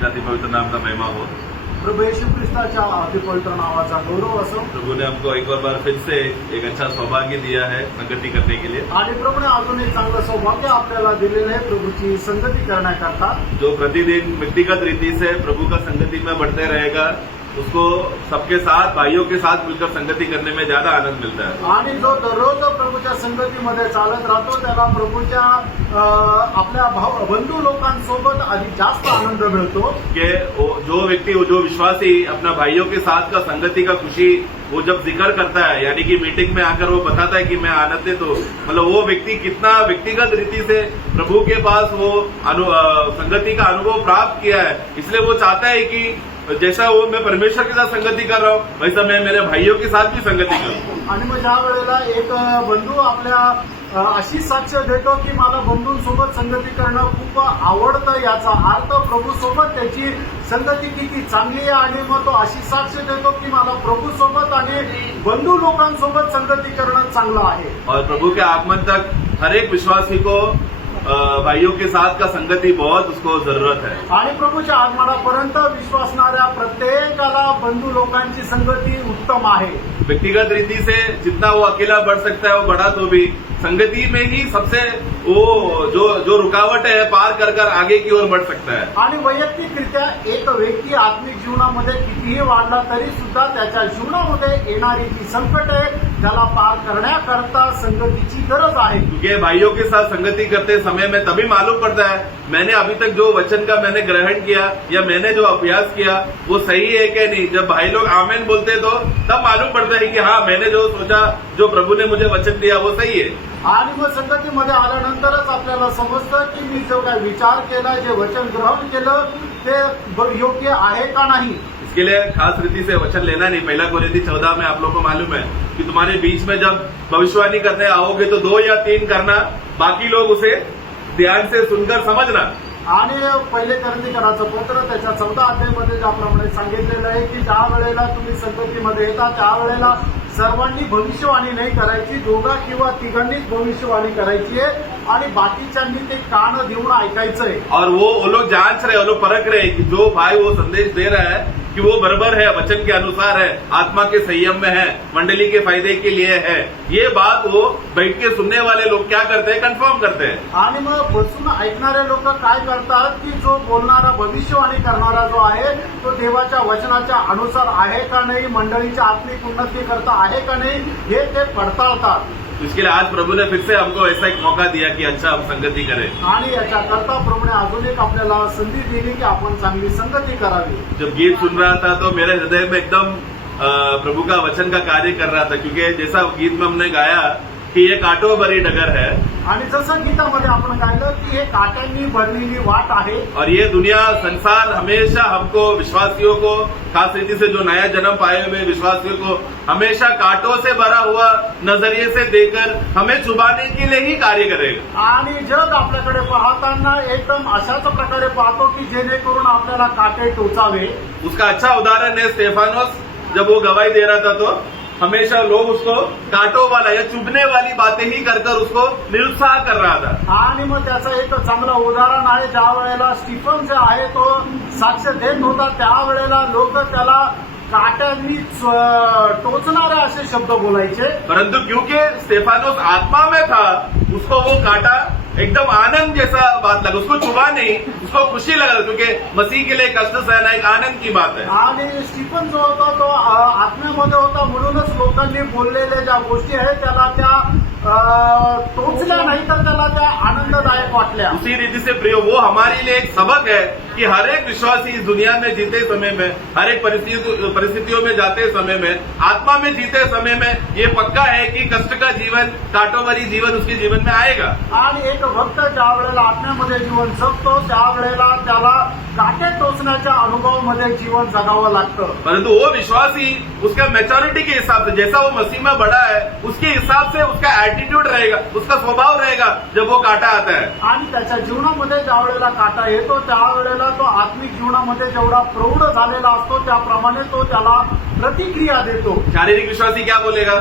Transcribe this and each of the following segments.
का अति पवित्र नाम का महिमा हो। प्रभू येशू ख्रिस्ताच्या अति पवित्र नावाचा गौरव असो। प्रभु ने हमको एक और बार फिर से एक अच्छा सौभाग्य दिया है संगति करने के लिए। आणि प्रभूने अजून एक चांगलं सौभाग्य आपल्याला दिलेलं आहे प्रभूची संगती करण्याकरता। जो प्रतिदिन व्यक्तिगत रीति से प्रभु का संगति में बढ़ते रहेगा उसको सबके साथ भाइयों के साथ मिलकर संगति करने में ज्यादा आनंद मिलता है। आणि जो दररोज प्रभूच्या संगतीमध्ये चालत राहतो त्याला प्रभूच्या आपल्या बंधू लोकांसोबत अधिक जास्त आनंद मिळतो। कि जो व्यक्ति जो विश्वासी अपना भाइयों के साथ का संगति का खुशी वो जब जिक्र करता है, यानी कि मीटिंग में आकर वो बताता है कि मैं आनंदित हूँ, मतलब वो व्यक्ति कितना व्यक्तिगत रीति से प्रभु के पास वो संगति का अनुभव प्राप्त किया है। इसलिए वो चाहता है कि जैसा वो मैं परमेश्वर के साथ संगति कर रहा हूँ वैसा मैं मेरे भाइयों के साथ भी संगति करूँ। आणि मग ज्या वेळेला एक बंधू आपल्या अशी साक्ष देतो की मला बंधूंसोबत संगती करणं खूप आवडतं, याचा अर्थ प्रभू सोबत त्याची संगती किती चांगली आहे आणि मग तो अशी साक्ष देतो की मला प्रभू सोबत आणि बंधू लोकांसोबत संगती करणं चांगलं आहे। और प्रभु के आगमन तक हर एक विश्वासी को भाइयों के साथ का संगति बहुत उसको जरूरत है। आणि प्रभूच्या आगमनापर्यंत विश्वासणाऱ्या प्रत्येकाला बंधू लोकांची संगती उत्तम आहे। व्यक्तिगत रीति से जितना वो अकेला बढ़ सकता है वो बढ़ा, तो भी संगति में ही सबसे वो जो रुकावट है पार कर आगे की ओर बढ़ सकता है। आणि वैयक्तिकरित्या एक व्यक्ती आत्मिक जीवनामध्ये कितीही वाढला तरी सुद्धा त्याच्या जीवनामध्ये येणारी जी संकट आहे त्याला पार करण्याकरता संगतीची गरज आहे। क्योंकि भाइयों के साथ संगति करते समय में तभी मालूम पड़ता है मैंने अभी तक जो वचन का मैंने ग्रहण किया या मैंने जो अभ्यास किया वो सही है कि नहीं। जब भाई लोग आमेन बोलते तो तब मालूम पड़ता है कि हाँ मैंने जो सोचा जो प्रभु ने मुझे वचन दिया वो सही है। आणि मग संगतीमध्ये आल्यानंतरच आपल्याला समजतं की मी जो काही विचार केला, जे वचन ग्रहण केलं ते योग्य आहे का नाही। इसके लिए खास रीति से वचन लेना नहीं। 1 कोरिन्थी 14 में आप लोग को मालूम है कि तुम्हारे बीच में जब भविष्यवाणी करने आओगे तो 2 या 3 करना, बाकी लोग उसे ध्यान से सुनकर समझना। आणि 1 कोरिन्थीकराचं पत्र त्याच्या 14 अध्यायामध्ये ज्याप्रमाणे सांगितलेलं आहे की ज्या वेळेला तुम्ही संगतीमध्ये येता त्यावेळेला सर्वांनी भविष्यवाणी नाही करायची, 2 किंवा 3 भविष्यवाणी करायची आहे आणि बाकीच्यांनी ते कान देऊन ऐकायचंय। और वो लोग जांच रहे, वो लोग परख रहे कि जो भाई वो संदेश दे रहा है कि वो बराबर है, वचन के अनुसार है, आत्मा के संयम में है, मंडली के फायदे के लिए है। ये बात वो बैठ के सुनने वाले लोग क्या करते हैं, कन्फर्म करते हैं। आणि मग बसून ऐकणारे लोक काय करतात की जो बोलणारा भविष्यवाणी करणारा जो आहे तो देवाच्या वचनाच्या अनुसार आहे का नाही, मंडळीच्या आत्मिक उन्नती करता आहे का नाही हे ते पडताळतात। इसके लिए आज प्रभु ने फिर से हमको ऐसा एक मौका दिया कि अच्छा हम संगति करें। आणि याच्याकरता प्रभूने अजून एक आपल्याला संधी दिली की आपण चांगली संगती करावी। जब गीत सुन रहा था तो मेरे हृदय में एकदम प्रभु का वचन का कार्य कर रहा था, क्योंकि जैसा गीत में हमने गाया कि ये कांटों भरी डगर है आणि जसं गीतामध्ये आपण गायलं की हे काट्यांनी भरलेली वाट आहे और ये दुनिया संसार हमेशा हमको विश्वासियों को, खास रीति से जो नया जन्म पाए हुए विश्वासियों को हमेशा कांटों से भरा हुआ नजरिए से देकर हमें छुपाने के लिए ही कार्य करेगा। आणि जग आपल्याकडे पाहताना एकदम अशाच प्रकारे पाहतो की जेणेकरून आपल्याला काटे टोचावे। उसका अच्छा उदाहरण है स्टेफानोस, जब वो गवाही दे रहा था तो हमेशा लोग उसको कांटों वाला या चुभने वाली बातें ही कर उसको निरुत्साह कर रहा था। आणि मग त्याचं एक चांगलं उदाहरण आहे, ज्या वेळेला स्टीफन जे आहे तो साक्ष देत होता त्यावेळेला लोक त्याला काट्यांनी टोचणारे असे शब्द बोलायचे, परंतु क्योंकि स्टेफानोस आत्मा में था उसको वो काटा एकदम आनंद जैसा बात लगा, उसको छुपा नहीं, उसको खुशी लगा, क्योंकि मसीह के लिए कष्ट सहना एक आनंद की बात है। आणि स्टीफन जो होता तो आत्म्यामध्ये होता म्हणूनच लोकांनी बोललेल्या ज्या गोष्टी आहेत त्याला त्या टोचल्या नाही तर त्याला त्या आनंददायक वाटल्या। उसी रीति से प्रियो वो हमारे लिए एक सबक है कि हर एक विश्वासी इस दुनिया में जीते समय में, हर एक परिस्थितियों में जाते समय में, आत्मा में जीते समय में ये पक्का है कि कष्ट का जीवन, कांटों भरी जीवन उसके जीवन में आएगा। आणि एक भक्त ज्या वेळेला आत्म्यामध्ये जीवन जगतो त्यावेळेला त्याला काटे टोचण्याच्या अनुभवामध्ये जीवन जगावं लागतं। परंतु वो विश्वासी उसका मेच्योरिटी के हिसाब से, जैसा वो मसीह में बड़ा है उसके हिसाब से उसका एटीट्यूड रहेगा, उसका स्वभाव रहेगा जब वो काटा आता है। आणि त्याच्या जीवनामध्ये ज्या वेळेला काटा येतो त्यावेळेला तो आत्मिक जीवनामध्ये जेवढा प्रौढ झालेला असतो त्याप्रमाणे तो त्याला प्रतिक्रिया देतो। शारीरिक विश्वासी क्या बोलेगा,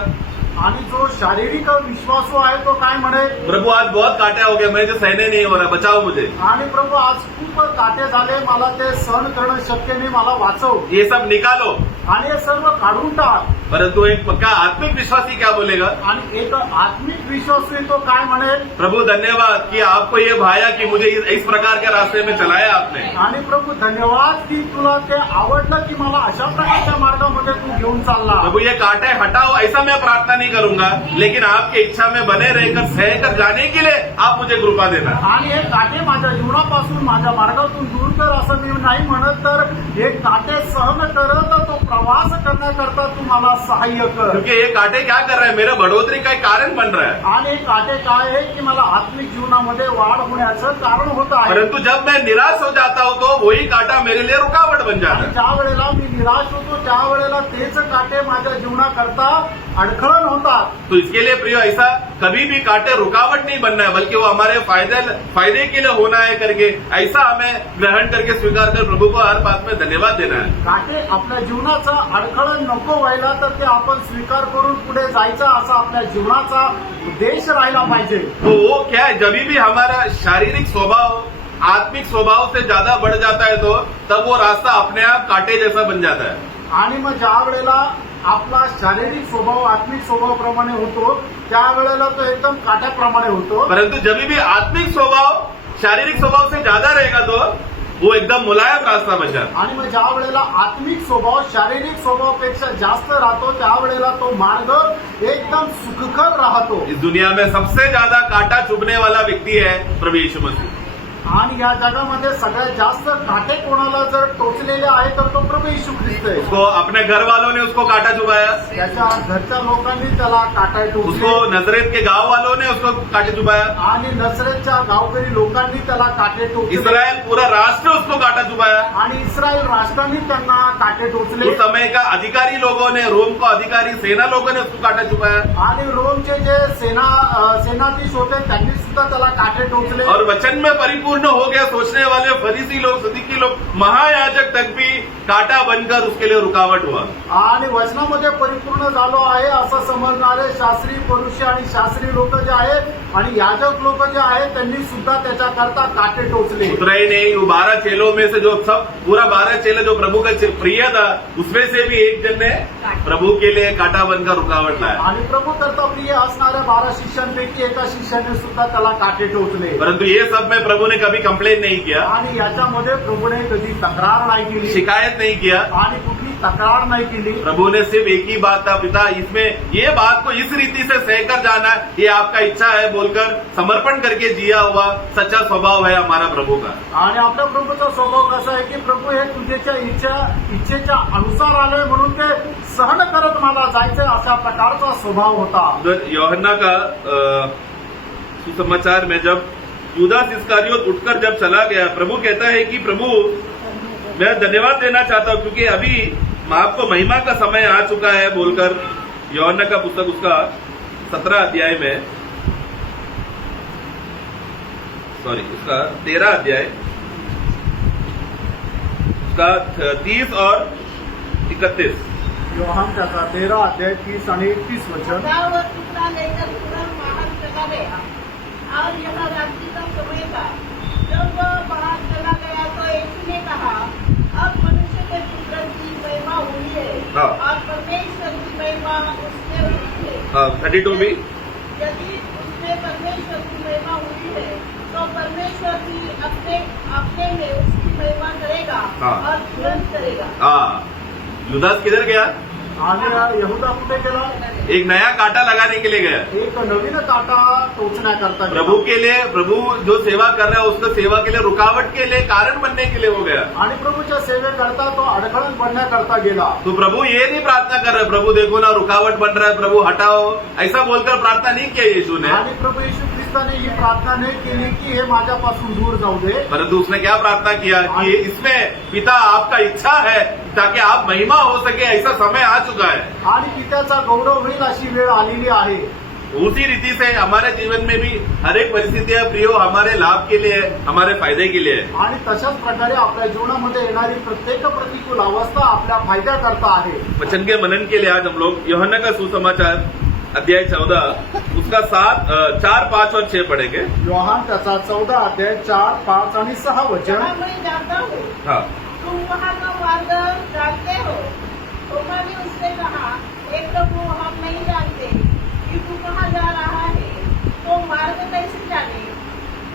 आणि जो शारीरिक विश्वासू आहे तो काय म्हणेल, प्रभु आज बहुत काटा हो गया, मुझे सहने नहीं हो रहा, बचाओ मुझे. आणि प्रभू आज खूप काटे झाले, मला ते सहन करणं शक्य नाही, मला वाचव. ये सब निकालो. आणि हे सर्व काढून टाक. परंतु एक पक्का आत्मिक विश्वासी क्या बोलेगा, आणि एक आत्मिक विश्वासू तो काय म्हणेल, प्रभु धन्यवाद कि आपको ये भाया कि मुझे इस प्रकार के रास्ते में चलाया आपने. आणि प्रभू धन्यवाद की तुला ते आवडलं की मला अशा प्रकारच्या मार्गामध्ये तू घेऊन चालला. प्रभु ये कांटे हटाओ, ऐसा मैं प्रार्थना नहीं करूंगा, लेकिन आपकी इच्छा में बने रहकर सहकर जाने के लिए आप मुझे कृपा देना. आणि हे काटे माझ्या जीवनापासून माझ्या मार्गातून दूर कर असं मी नाही म्हणत, तर हे काटे सहन करत तो प्रवास करण्याकरता तू मला सहाय्य कर. क्योंकि ये कांटे क्या कर रहे हैं, मेरे बढ़ोतरी का एक कारण बन रहा है. आणि हे काटे काय आहे की मला आत्मिक जीवनामध्ये वाढ होण्याचं कारण होत आहे. परंतु जब मैं निराश हो जाता हूं तो वही कांटा मेरे लिए रुकावट बन जाता आणि है. ज्या वेळेला मी निराश होतो त्यावेळेला तेच काटे माझ्या जीवनाकरता अडखळण होतात. तो इसके लिए प्रियो ऐसा कभी भी कांटे रुकावट नहीं बनना है, बल्कि वो हमारे फायदे के लिए होना है करके ऐसा हमें ग्रहण करके स्वीकार कर प्रभु को हर बात में धन्यवाद देना है. काटे आपल्या जीवनाचा अडखळण नको व्हायला तर ते आपण स्वीकार करून पुढे जायचं असा आपल्या जीवनाचा उद्देश राहिला पाहिजे. तो वो क्या है, जब भी हमारा शारीरिक स्वभाव आत्मिक स्वभाव से ज्यादा बढ़ जाता है तो तब वो रास्ता अपने आप कांटे जैसा बन जाता है. आणि मग ज्या वेळेला आपला शारीरिक स्वभाव आत्मिक स्वभावाप्रमाणे होतो त्यावेळेला तो एकदम काट्याप्रमाणे होतो. परंतु जब भी आत्मिक स्वभाव शारीरिक स्वभाव से ज्यादा रहेगा तो वो एकदम मुलायम रास्ता बन जाता. आणि मग ज्या वेळेला आत्मिक स्वभाव शारीरिक स्वभावापेक्षा जास्त राहतो त्यावेळेला तो मार्ग एकदम सुखकर राहतो. इस दुनिया में सबसे ज्यादा कांटा चुभने वाला व्यक्ति है प्रभु यीशु मसीह. आणि या जगामध्ये सगळ्यात जास्त काटे कोणाला जर टोचलेले आहे तर तो प्रभू येशू ख्रिस्त आहे. उसको अपने घर वालों ने उसको कांटा चुभाया, त्याच्या घरच्या लोकांनी त्याला काटा टोचले उसको नजरेत के गांव वालों ने उसको कांटे चुभाया, आणि नसरेतच्या गावकरी लोकांनी त्याला काटे टोचले इसराइल पूरा राष्ट्र उसको कांटा चुभाया. आणि इस्रायल राष्ट्रांनी त्यांना काटे टोचले उस समय का अधिकारी लोगों ने, रोम को अधिकारी सेना लोगों ने उसको कांटा चुभाया. आणि रोमचे जे सेनाधीश होते त्यांनी सुद्धा त्याला काटे टोचले. और वचन में परिपूर्ण हो गया सोचने वाले फरीसी लोग, सदुकी लोग, महायाजक तक भी कांटा बनकर उसके लिए रुकावट हुआ. आणि वचनामध्ये परिपूर्ण झालो आहे असं समजणारे शास्त्री पुरुष आणि शास्त्री लोक जे आहेत आणि याजक लोक जे आहेत त्यांनी सुद्धा त्याच्याकरता काटे टोचले. उतरा ही नहीं. वो 12 चेलों में से जो सब पूरा 12 चेले जो प्रभु का प्रिय था उसमें से भी एक जन ने प्रभु के लिए कांटा बनकर रुकावट लाया. आणि प्रभू करता प्रिय असणाऱ्या 12 शिष्यांपैकी एका शिष्याने सुद्धा त्याला काटे टोचले. परंतु ये सब में प्रभु ने कभी कंप्लेन नहीं किया, आणि याच्यामध्ये प्रभूने कधी तक्रार नाही केली शिकायत नहीं किया. आणि कुठली तक्रार नाही केली. प्रभु ने सिर्फ एक ही बात था, पिता इसमें ये बात को इस रीति से सहकर जाना है, ये आपका इच्छा है बोलकर समर्पण करके जिया हुआ सच्चा स्वभाव है हमारा प्रभु का. आणि आपल्या प्रभूचा स्वभाव कसा आहे की प्रभू हे तुझ्याच्या इच्छेच्या अनुसार आलोय म्हणून ते सहन करत मला जायचंय अशा प्रकारचा स्वभाव होता. उधर यूहन्ना का सुसमाचार में जब यूदास इस्करियोत उठकर जब चला गया, प्रभु कहता है कि प्रभु मैं धन्यवाद देना चाहता हूं क्योंकि अभी आपको महिमा का समय आ चुका है बोलकर यूहन्ना का पुस्तक उसका 17 अध्याय में, सॉरी उसका 13 अध्याय उसका 30 और 31. योहान त्याचा 13 अध्याय 30 आणि 31 वचन. वो टुकड़ा लेकर तुरंत बाहर चला गया और यह रात्रि का समय था. जब वह बाहर चला गया तो यीशु ने कहा, अब मनुष्य के पुत्र की महिमा हुई है हाँ. और परमेश्वर की महिमा उसमें हुई है. 32 भी. यदि उसमें परमेश्वर की महिमा हुई है तो परमेश्वर भी अपने में उसकी महिमा करेगा हाँ. और तुरंत करेगा. हाँ, यूदास किधर गया? आणि यहुदा कुठे गेला? एक नया कांटा लगाने के लिए गया. एक नवीन काटा टोचण्याकरता गेला. प्रभु के लिए, प्रभु जो सेवा कर रहा है उसको सेवा के लिए रुकावट के लिए कारण बनने के लिए हो गया. आणि प्रभूच्या सेवेकरता तो अडखळण बनण्याकरता गेला. तो प्रभु ये नहीं प्रार्थना कर रहे, प्रभु देखो ना रुकावट बन रहा है, प्रभु हटाओ, ऐसा बोलकर प्रार्थना नहीं किया यीशु ने. आणि प्रभू येशू ख्रिस्ताने ही प्रार्थना नाही केली की हे माझ्यापासून दूर जाऊ दे. परंतु उसने क्या प्रार्थना किया कि इसमें पिता आपका इच्छा है ताकि आप महिमा हो सके, ऐसा समय आ चुका है. आणि पित्याचा गौरव होईल अशी वेळ आलेली आहे. उसी रीति से हमारे जीवन में भी हर एक परिस्थितियां प्रियो हमारे लाभ के लिए है, हमारे फायदे के लिए है. आणि तशाच प्रकारे आपल्या जीवनामध्ये येणारी प्रत्येक प्रतिकूल अवस्था आपल्या फायद्याकरता आहे. वचन के मनन के लिए आज हम लोग यूहन्ना का सुसमाचार अध्याय 14 उसका 4, 5 और 6 पढ़ेंगे। योहान त्याचा 14 अध्याय 4, 5 आणि 6 वचन। जहाँ मैं जाता हूँ हाँ तुम वहाँ का मार्ग जानते हो। तोमा ने उससे कहा, एक प्रभु हम नहीं जानते कि तू कहाँ जा रहा है, तो मार्ग कैसे जाने।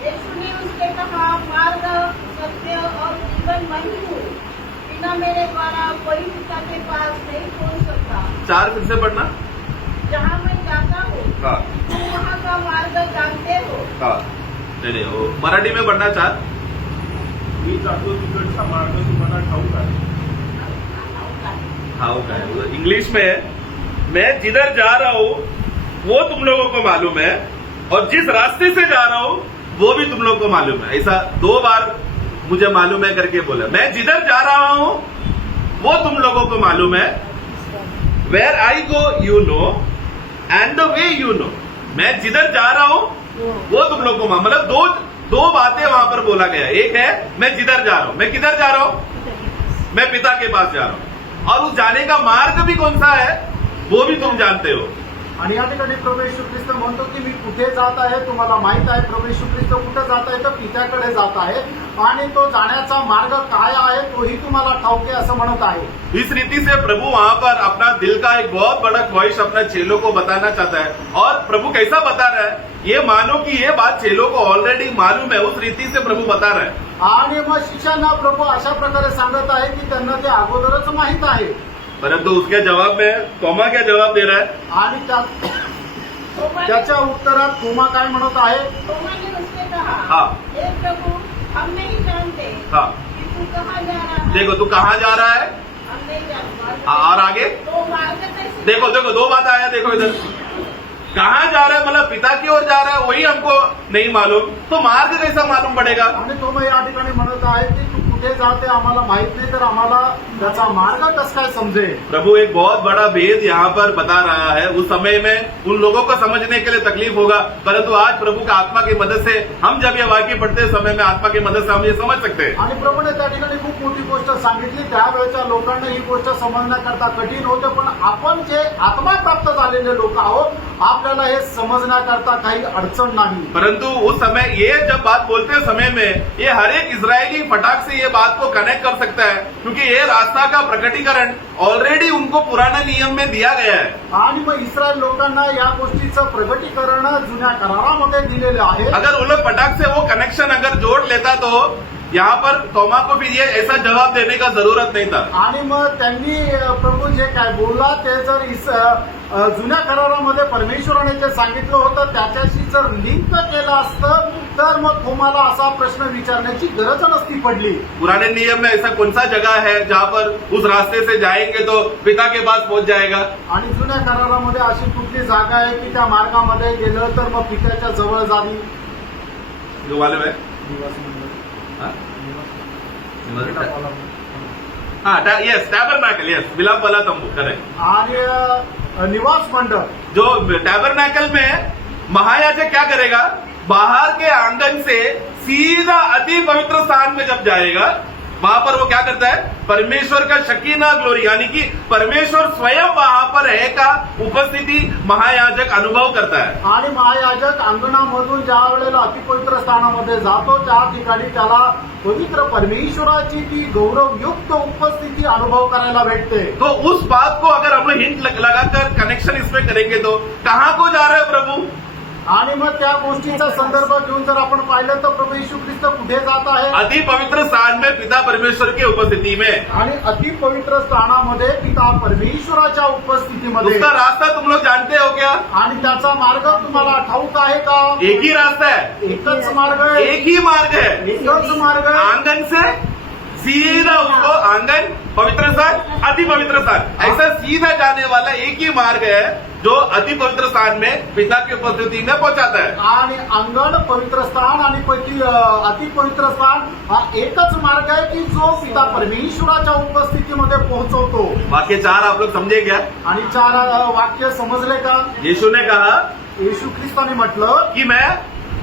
यीशु ने उससे कहा, मार्ग सत्य और जीवन मैं ही हूँ, बिना मेरे द्वारा कोई पिता के पास नहीं पहुँच सकता। 4 फिर से पढ़ना। जहाँ मैं जाता हूँ हाँ तुम वहाँ का मार्ग जानते हो। हाँ नहीं वो मराठी में पढ़ना 4। मी जातो तिकडचा मार्ग तुम्हाला ठाऊक आहे। हाँ वो है इंग्लिश में है, मैं जिधर जा रहा हूँ वो तुम लोगों को मालूम है और जिस रास्ते से जा रहा हूँ वो भी तुम लोगों को मालूम है। ऐसा 2 बार मुझे मालूम है करके बोला। मैं जिधर जा रहा हूँ वो तुम लोगों को मालूम है। Where I go you know end the way you know. मैं जिधर जा रहा हूँ वो तुम लोगों को मतलब दो बातें वहां पर बोला गया। एक है मैं जिधर जा रहा हूँ, मैं किधर जा रहा हूँ, मैं पिता के पास जा रहा हूँ, और उस जाने का मार्ग भी कौन सा है वो भी तुम जानते हो। आणि या ठिकाणी प्रभू येशू ख्रिस्त म्हणतो की मी कुठे जात आहे तुम्हाला माहित आहे। प्रभू येशू ख्रिस्त कुठे जात आहे तर पित्याकडे जात आहे आणि तो जाण्याचा मार्ग काय आहे तोही तुम्हाला ठाऊक आहे असं म्हणत आहे। इस रीति से प्रभु वहां पर अपना दिल का एक बहुत बड़ा ख्वाहिश अपने चेलों को बताना चाहता है। और प्रभु कैसा बता रहा है, ये मानो कि ये बात चेलों को ऑलरेडी मालूम है, उस रीति से प्रभु बता रहा है। आणि मग शिष्यांना प्रभू अशा प्रकारे सांगत आहे की त्यांना ते अगोदरच माहित आहे। परंतु उसके जवाब में तोमा क्या जवाब दे रहा है, आणि त्याच्या उत्तरात तोमा काय म्हणत आहे। तोमा ने उससे कहा, हाँ। हे प्रभु हम नहीं जानते हाँ कि तू कहाँ जा रहा है। देखो तू कहाँ जा रहा है, हम नहीं जानते। और आगे तो मार्ग कैसे। देखो 2 बात आया। देखो इधर कहाँ जा रहा है मतलब पिता की ओर जा रहा है वही हमको नहीं मालूम, तो मार्ग कैसा मालूम पड़ेगा। आणि तोमा या ठिकाणी म्हणत आहे की तू कुठे जाते आम्हाला माहित नाही तर आम्हाला त्याचा मार्ग कसं काय समजेल। प्रभु एक बहुत बड़ा भेद यहाँ पर बता रहा है। उस समय में उन लोगों को समझने के लिए तकलीफ होगा, परंतु आज प्रभु का आत्मा की मदद से हम जब ये वाक्य पढ़ते समय में आत्मा की मदद से हम ये समझ सकते हैं। आणि प्रभूने त्या ठिकाणी खूप मोठी गोष्ट सांगितली। त्यावेळेच्या लोकांना ही गोष्ट समजण्याकरता कठीण होतं, पण आपण जे आत्मा प्राप्त झालेले लोक आहोत आपल्याला हे समजण्याकरता काही अडचण नाही। परंतु उस समय ये जब बात बोलते समय में ये हर एक इजरायली फटाक से ये बात को कनेक्ट कर सकता है, क्योंकि ये रास्ता का प्रकटीकरण ऑलरेडी उनको पुराने नियम में दिया गया है। आणि मग इस्रायल लोकांना या गोष्टीचं प्रगटीकरण जुन्या करारामध्ये दिलेलं आहे। अगर वो लोग फटाक से वो कनेक्शन अगर जोड़ लेता तो यहाँ पर तोमा को भी ये ऐसा जवाब देने का जरूरत नहीं था। आणि मग त्यांनी प्रभू जे काय बोलला ते जर जुन्या करारामध्ये परमेश्वराने जे सांगितलं होतं त्याच्याशी जर लिंक केलं असतं तर मग तुम्हाला असा प्रश्न विचारण्याची गरज नसती पडली। पुराने नियम में ऐसा कौन सा जगह है जहाँ पर उस रास्ते से जाएंगे तो पिता के पास पहुंच जाएगा। आणि जुन्या करारामध्ये अशी कुठली जागा आहे की त्या मार्गामध्ये गेलं तर मग पित्याच्या जवळ जावी। जो मालूम है हाँ यस टैबरनाकल, यस विलाप वाला तंबू करेक्ट। आणि निवास मंडळ जो टैबरनाकल में महायाजक क्या करेगा, बाहर के आंगन से सीधा अति पवित्र स्थान में जब जाएगा वहां पर वो क्या करता है, परमेश्वर का शकीना ग्लोरी यानी कि परमेश्वर स्वयं वहां पर है का उपस्थिति महायाजक अनुभव करता है। आणि महायाजक अंगणामधून ज्या वेळेला अतिपवित्र स्थानामध्ये जातो त्या ठिकाणी त्याला पवित्र परमेश्वराची ती गौरवयुक्त उपस्थिती अनुभव करायला भेटते। तो उस बात को अगर हम लोग हिंट लगाकर कनेक्शन इसमें करेंगे तो कहाँ को जा रहे हैं प्रभु, आणि मग त्या गोष्टीचा संदर्भ घेऊन जर आपण पाहिलं तर प्रभू येशू ख्रिस्त कुठे जात आहे, अति पवित्र स्थान में पिता परमेश्वर की उपस्थिति में। आणि अतिपवित्र स्थानामध्ये पिता परमेश्वराच्या उपस्थितीमध्ये। उसका रास्ता तुम लोग जानते हो क्या, आणि त्याचा मार्ग तुम्हाला ठाऊक आहे का। एक ही रास्ता है, एकच मार्ग आहे, एक ही मार्ग है, एकच मार्ग आहे। आंगन से सीधा उसको आंगन पवित्र स्थान अति पवित्र स्थान ऐसा सीधा जाने वाला एक ही मार्ग है जो अति पवित्र स्थान में पिता की उपस्थिति में पहुंचाता है। आणि अंगण पवित्र स्थान आणि अति पवित्र स्थान हा एकच मार्ग आहे की जो पिता परमेश्वराच्या उपस्थितीमध्ये पोहोचवतो। वाक्य 4 आप लोग समझे क्या, आणि 4 वाक्य समजले का। यीशु ने कहा येशू ख्रिस्ताने म्हटलं कि मैं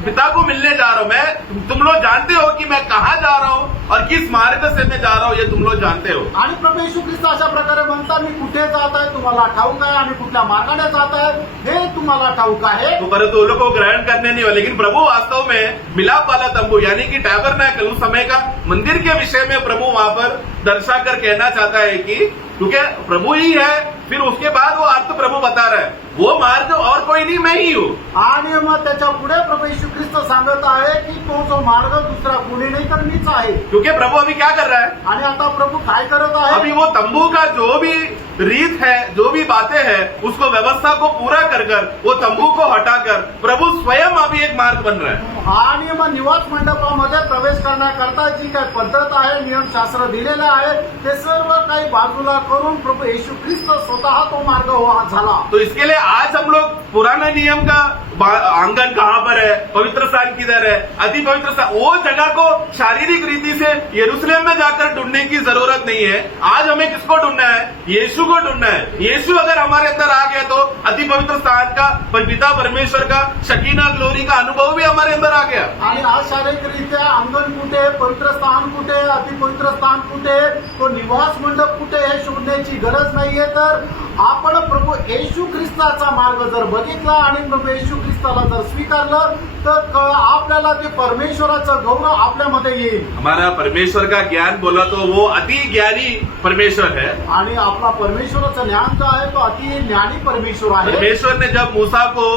पिता को मिलने जा रहा हूं, मैं तुम लोग जानते हो कि मैं कहाँ जा रहा हूं और किस मार्ग से मैं जा रहा हूँ ये तुम लोग जानते हो। आणि प्रभू येशू ख्रिस्त अशा प्रकारे म्हणता, मी कुठे जात आहे तुम्हाला ठाऊक आहे आणि कुठल्या मार्गाने जात आहे हे तुम्हाला ठाऊक आहे. तो परंतु वो लोग को ग्रहण करने नहीं हुआ, लेकिन प्रभु वास्तव में मिलाप वाला तंबू यानी कि टैबरनेकल उस समय का मंदिर के विषय में प्रभु वहां पर दर्शा कर कहना चाहता है कि क्योंकि प्रभु ही है, फिर उसके बाद वो अर्थ प्रभु बता रहा है वो मार्ग और कोई नहीं, मैं ही हूँ. आणि मग त्याच्या पुढे प्रभू येशू ख्रिस्त सांगत आहे की तो जो मार्ग दुसरा कोणी नाही तर मीच आहे. क्योंकि प्रभु अभी क्या कर रहा है, आणि आता प्रभू काय करत आहे, अभी वो तंबू का जो भी रीत है, जो भी बातें हैं, उसको व्यवस्था को पूरा कर वो तंबू को हटाकर प्रभु स्वयं अभी एक मार्ग बन रहा है. आणि मग निवास मंडपामध्ये प्रवेश करण्याकरता जी काही पद्धत आहे, नियमशास्त्र दिलेलं आहे, ते सर्व काही बाजूला करून प्रभू येशू ख्रिस्त स्वतः तो मार्ग झाला. तो इसके लिए आज हम लोग पुराना नियम का आंगन कहाँ पर है, पवित्र स्थान किधर है, अति पवित्र स्थान, वो जगह को शारीरिक रीति से यरूशलेम में जाकर ढूंढने की जरूरत नहीं है. आज हमें किसको ढूंढना है, यीशु को ढूंढना है. यीशु अगर हमारे अंदर आ गया तो अति पवित्र स्थान का पिता परमेश्वर का शकीना ग्लोरी का अनुभव भी हमारे अंदर आ गया. आणि आज शारीरिकरित्या अंगण कुठे, पवित्र स्थान कुठे, अतिपवित्र स्थान कुठे, तो निवास मंडप कुठे हे शोधण्याची गरज नाहीये. तर आपण प्रभू येशू ख्रिस्ताचा मार्ग जर बघितला आणि प्रभू येशू ख्रिस्ताला जर स्वीकारलं तर आपल्याला ते परमेश्वराचं गौरव आपल्यामध्ये येईल. हमारा परमेश्वर का ज्ञान बोला तो वो अति ज्ञानी परमेश्वर है. आणि आपला परमेश्वराचं ज्ञान जो आहे तो अति ज्ञानी परमेश्वर आहे. परमेश्वर ने जब मूसा को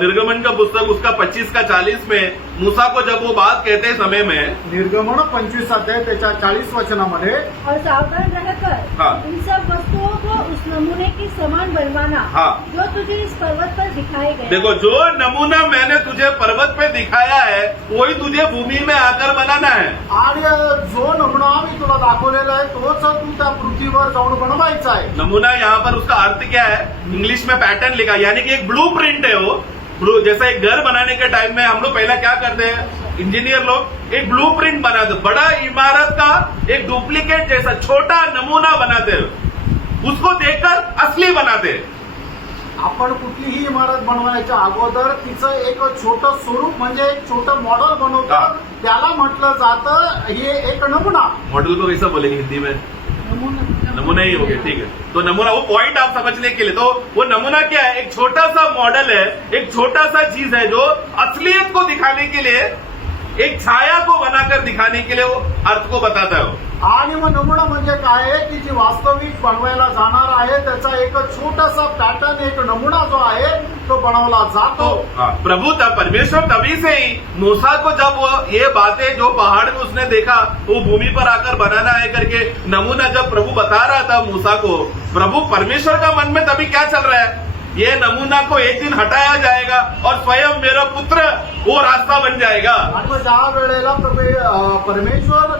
निर्गमन का पुस्तक उसका 25 का 40 में मूसा को जब वो बात कहते समय में, निर्गमन 25 अध्याय त्याच्या 40 वचनामध्ये, और सावधान रहकर हाँ। इन सब वस्तुओं को उस नमूने की समान बनवाना हाँ। जो तुझे इस पर्वत पर दिखाए गए. देखो जो नमूना मैंने तुझे पर्वत पे दिखाया है वही तुझे भूमि में आकर बनाना है. आणि जो नमुना मी तुला दाखवलेला आहे तोच तू त्या पृथ्वीवर जाऊन बनवायचा आहे. नमूना यहाँ पर उसका अर्थ क्या है, इंग्लिश में पैटर्न लिखा, यानी कि एक ब्लू प्रिंट है वो. जैसे एक घर बनाने के टाइम में हम लोग पहला क्या करते हैं, इंजीनियर लोग एक ब्लू प्रिंट बनाते, बड़ा इमारत का एक डुप्लीकेट जैसा छोटा नमूना बनाते हैं, उसको देखकर असली बनाते हैं. आपण कुठलीही इमारत बनवायच्या अगोदर तिचं एक छोटं स्वरूप म्हणजे एक छोटं मॉडेल बनवतो, हा. त्याला म्हटलं जातं हे एक नमुना. मॉडल को कैसा बोलेंगे हिंदी में, नमूना ही हो गया, ठीक है. तो नमूना वो पॉइंट आप समझने के लिए, तो वो नमूना क्या है, एक छोटा सा मॉडल है, एक छोटा सा चीज है जो असलियत को दिखाने के लिए, एक छाया को बनाकर दिखाने के लिए वो अर्थ को बताता है. आणि मग नमुना म्हणजे काय आहे की जी वास्तविक बनवायला जाणार आहे त्याचा एक छोटासा पॅटर्न, एक नमुना जो आहे तो बनवला जातो. प्रभु तब परमेश्वर तभी से ही मूसा को जब वो ये बातें जो पहाड़ में उसने देखा वो भूमि पर आकर बनाना है करके नमूना जब प्रभु बता रहा था मूसा को, प्रभु परमेश्वर का मन में तभी क्या चल रहा है, ये नमूना को एक दिन हटाया जाएगा और स्वयं मेरा पुत्र वो रास्ता बन जाएगा. आणि मग ज्या वेळेला परमेश्वर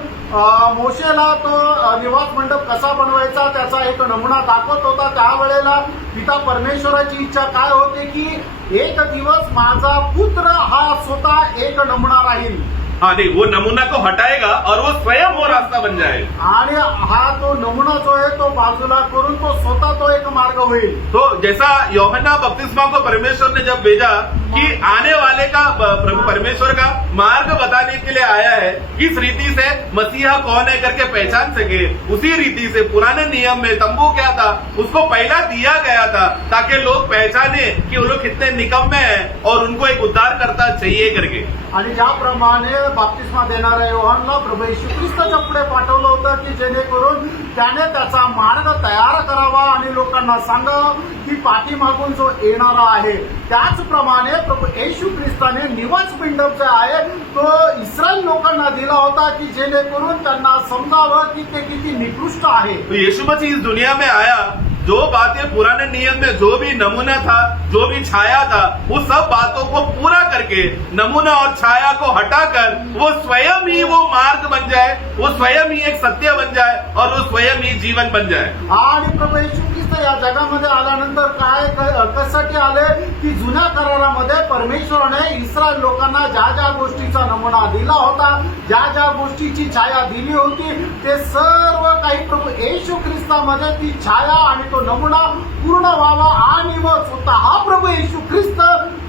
मोशेला तो निवास मंडप कसा बनवायचा त्याचा एक नमुना दाखवत होता, त्यावेळेला पिता परमेश्वराची इच्छा काय होती की एक दिवस माझा पुत्र हा स्वतः एक नमुना राहील. हाँ नहीं, वो नमूना को हटाएगा और वो स्वयं वो रास्ता बन जाएगा. आणि हा तो नमुना जो आहे तो बाजूला करून तो स्वतः तो एक मार्ग होईल. तो जैसा यूहन्ना बपतिस्मा को परमेश्वर ने जब भेजा कि आने वाले का प्रभु परमेश्वर का मार्ग बताने के लिए आया है, किस रीति से मसीहा कौन है करके पहचान सके, उसी रीति से पुराने नियम में तंबू क्या था उसको पहला दिया गया था ताकि लोग पहचाने कि वो लोग कितने निकम्मे हैं और उनको एक उद्धारकर्ता चाहिए करके. आणि ज्याप्रमाणे बाप्तिस्मा देणाऱ्या योहानला प्रभू येशू ख्रिस्ताच्या पुढे पाठवलं होतं की जेणेकरून त्याने त्याचा मार्ग तयार करावा आणि लोकांना सांगावं की पाठीमागून जो येणारा आहे. त्याचप्रमाणे प्रभू येशू ख्रिस्ताने निवास मंडप जे आहे तो इस्रायल लोकांना दिला होता की जेणेकरून त्यांना समजावं की ते किती निकृष्ट आहे. तो यीशु मसीह इस दुनिया में आया, जो बातें पुराने नियम में जो भी नमूना था, जो भी छाया था, वो सब बातों को पूरा करके नमूना और छाया को हटाकर वो स्वयं ही वो मार्ग बन जाए, वो स्वयं ही एक सत्य बन जाए और वो स्वयं ही जीवन बन जाए. आणि प्रभू येशू ख्रिस्त या जगामध्ये आल्यानंतर काय कशासाठी आले की जुन्या करारामध्ये परमेश्वराने इस्रायल लोकांना ज्या ज्या गोष्टीचा नमुना दिला होता, ज्या ज्या गोष्टीची छाया दिली होती, ते सर्व काही प्रभू येशू ख्रिस्तामध्ये ती छाया आणि तो नमुना पूर्ण व्हावा आणि मग स्वतः प्रभू येशू ख्रिस्त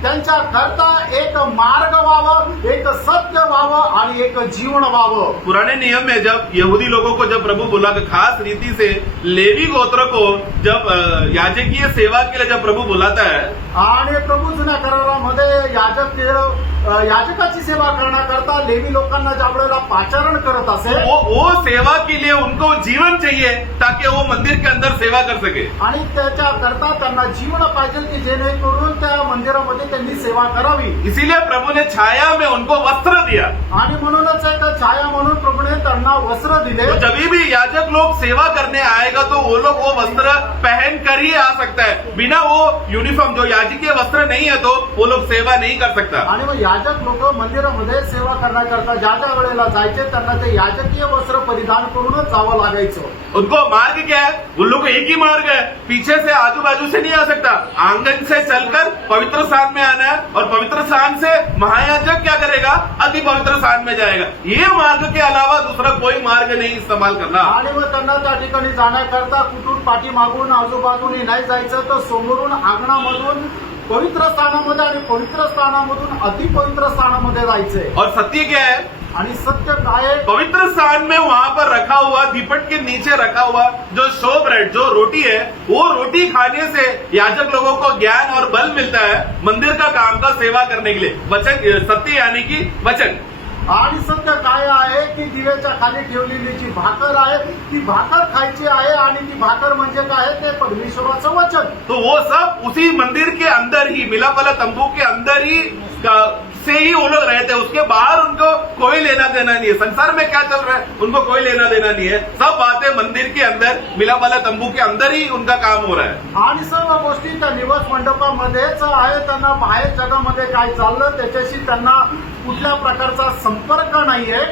त्यांच्या करता एक मार्ग व्हावं, एक सत्य व्हावं आणि एक जीवन व्हावं. पुराने नियम में जब यहूदी लोगों को जब प्रभु बुला खास रीति से लेवी गोत्र को जब याजकीय सेवा के लिए जब प्रभु बुलाता है, आणि प्रभू जुन्या करारामध्ये याजकाची सेवा करण्याकरता लेवी लोकांना ज्या वेळेला पाचारण करत असे, वो सेवा के लिए उनको जीवन चाहिए ताकि वो मंदिर के अंदर सेवा कर सके. आणि त्याच्याकरता त्यांना जीवन पाहिजे की जेणेकरून त्या मंदिरामध्ये त्यांनी सेवा करावी. इसीलिए प्रभु ने छाया में उनको वस्त्र दिया. आणि म्हणूनच एक छाया म्हणून प्रभूने त्यांना वस्त्र दिले. तो जब भी याजक लोग सेवा करने आएगा तो वो लोग वो वस्त्र पहन कर ही आ सकता है. बिना वो यूनिफॉर्म जो याजकीय वस्त्र नहीं है तो वो लोग सेवा नहीं कर सकता. आणि मग याजक लोक मंदिरामध्ये सेवा करण्याकरता ज्या ज्या वेळेला जायचे त्यांना ते याजकीय वस्त्र परिधान करूनच जावं लागायचं. उनको मार्ग क्या है? उन लोग को एक ही मार्ग है, पीछे से आजू बाजू से नहीं आ सकता. आंगन से चलकर पवित्र स्थान में आना है और पवित्र स्थान से महायाजक क्या करेगा? अति पवित्र स्थान में जाएगा. ये मार्ग के अलावा दूसरा कोई मार्ग नहीं इस्तेमाल करना. आणि मग त्यांना त्या ठिकाणी जाण्याकरता कुठून पाठीमागून आजूबाजूने नाही जायचं, तर समोरून अंगणामधून पवित्र स्थानामध्ये आणि पवित्र स्थानामधून अतिपवित्र स्थानामध्ये जायचंय. और सत्य क्या है? आणि सत्य काय आहे? पवित्र स्थान में वहां पर रखा हुआ दीपट के नीचे रखा हुआ जो शो ब्रेड जो रोटी है, वो रोटी खाने से याजक लोगों को ज्ञान और बल मिलता है मंदिर का काम का सेवा करने के लिए. वचन सत्य यानी कि वचन. आणि सत्य काय आहे की दिव्याच्या खाली ठेवलेली जी भाकर आहे ती भाकर खायची आहे आणि ती भाकर म्हणजे काय? ते परमेश्वराचं वचन. तो वो सब उसी मंदिर के अंदर ही मिलाप वाला तंबू के अंदर ही से ही वो लोग रहते हैं. उसके बाहर उनको कोई लेना देना नहीं है. संसार में क्या चल रहा है उनको कोई लेना देना नहीं है. सब बातें मंदिर के अंदर मिलाप वाला तंबू के अंदर ही उनका काम हो रहा है. आणि सर्व गोष्टी त्या निवास मंडपामध्येच आहे. त्यांना बाहेर जगामध्ये काय चाललं त्याच्याशी त्यांना कुठल्या प्रकारचा संपर्क नाहीये.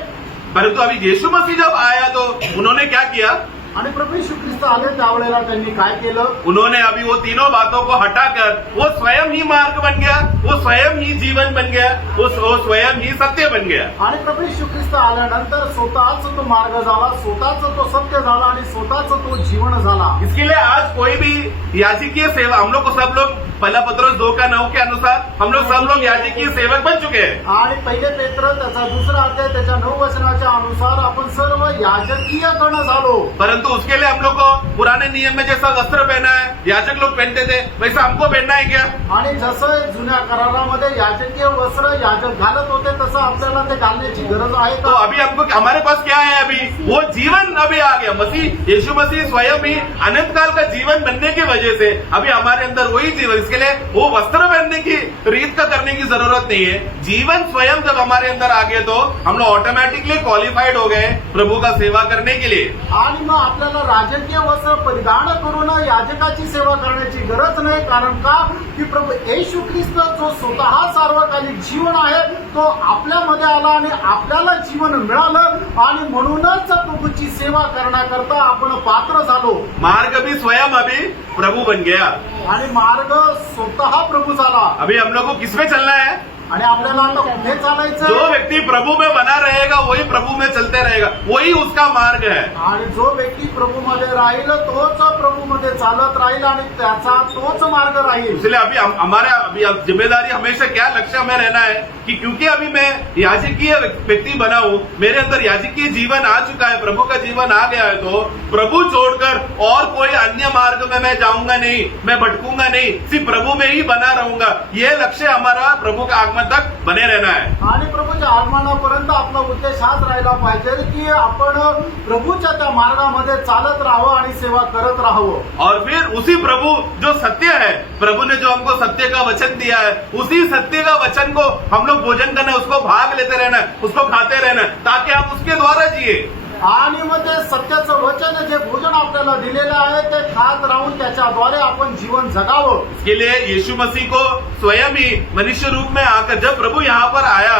परंतु अभी यीशु मसीह जब आया तो उन्होंने क्या किया? आणि प्रभू येशू ख्रिस्त आले त्यावेळेला त्यांनी काय केलं? उन्होंने अभी वो तीनों बातों को हटाकर वो स्वयं ही मार्ग बन गया, वो स्वयं ही जीवन बन गया, वो स्वयं ही सत्य बन गया. आणि प्रभू येशू ख्रिस्त आल्यानंतर स्वतःच तो मार्ग झाला, स्वतःच तो सत्य झाला आणि स्वतःच तो जीवन झाला. इसके लिए आज कोई भी याजकीय सेवा हम लोग को सब लोग पहला पत्रोस 2:9 के अनुसार हम लोग सब लोग याजकीय सेवक बन चुके हैं. आणि पहिले पेत्र त्याचा दुसरा अध्याय त्याच्या 9 वचनाच्या अनुसार आपण सर्व याजकीय गण झालो. परंतु उसके लिए हम लोग को पुराने नियम में जैसा वस्त्र पहना है याजक लोग पहनते थे वैसा हमको पहनना है क्या? आणि जसं जुन्या करारामध्ये याजकीय वस्त्र याजक घालत होते तसं आपल्याला ते घालण्याची गरज आहे तो का? अभी हमको हमारे पास क्या है? अभी वो जीवन अभी आ गया. मसीह यीशु मसीह स्वयं ही अनंत काल का जीवन बनने की वजह से अभी हमारे अंदर वही जीवन. इसके लिए वो वस्त्र पहनने की रीत का करने की जरूरत नहीं है. जीवन स्वयं जब हमारे अंदर आ गए तो हम लोग ऑटोमेटिकली क्वालिफाइड हो गए प्रभु का सेवा करने के लिए. आणि मग आपल्याला राजकीय वस्त्र परिधान करून याजकाची सेवा करण्याची गरज नाही. कारण का? की प्रभू येशू ख्रिस्त जो स्वतः सार्वकालिक जीवन आहे तो आपल्यामध्ये आला आणि आपल्याला जीवन मिळालं आणि म्हणूनच प्रभूची सेवा करण्याकरता आपण पात्र झालो. मार्ग भी स्वयं अभी प्रभु बन गया. आणि मार्ग स्वतः प्रभू झाला. अभी हम लोग को किसमें चलना है? आणि आपल्याला आता कुठे चालायचं? जो व्यक्ति प्रभु में बना रहेगा वही प्रभु में चलते रहेगा, वही उसका मार्ग है. आणि जो व्यक्ती प्रभूमध्ये राहील तोच प्रभूमध्ये चालत राहील आणि त्याचा तोच मार्ग राहील. इसलिए अभी अब जिम्मेदारी हमेशा क्या लक्ष्य हमें रहना है कि क्योंकि अभी मैं याजकीय व्यक्ति बना हूं, मेरे अंदर याजकीय जीवन आ चुका है, प्रभु का जीवन आ गया है, तो प्रभु छोड़कर और कोई अन्य मार्ग में मैं जाऊंगा नहीं, मैं भटकूंगा नहीं, सिर्फ प्रभु में ही बना रहूंगा. ये लक्ष्य हमारा प्रभु का आगमन तक बने रहना है. आणि प्रभूच्या आगमनापर्यंत आपला उद्देश हाच राहिला पाहिजे की आपण प्रभूच्या त्या मार्गामध्ये चालत राहावं आणि सेवा करत राहावं. और फिर उसी प्रभु जो सत्य है, प्रभु ने जो हमको सत्य का वचन दिया है, उसी सत्य का वचन को हम लोग भोजन करना है, उसको भाग लेते रहना है, उसको खाते रहना है, ताकि हम उसके द्वारा जिए. आणि मग ते सत्याचं वचन जे भोजन आपल्याला दिलेलं आहे ते खात राहून त्याच्याद्वारे आपण जीवन जगावं. इसके लिए यीशु मसीह को स्वयं ही मनुष्य रूप में आकर जब प्रभु यहाँ पर आया,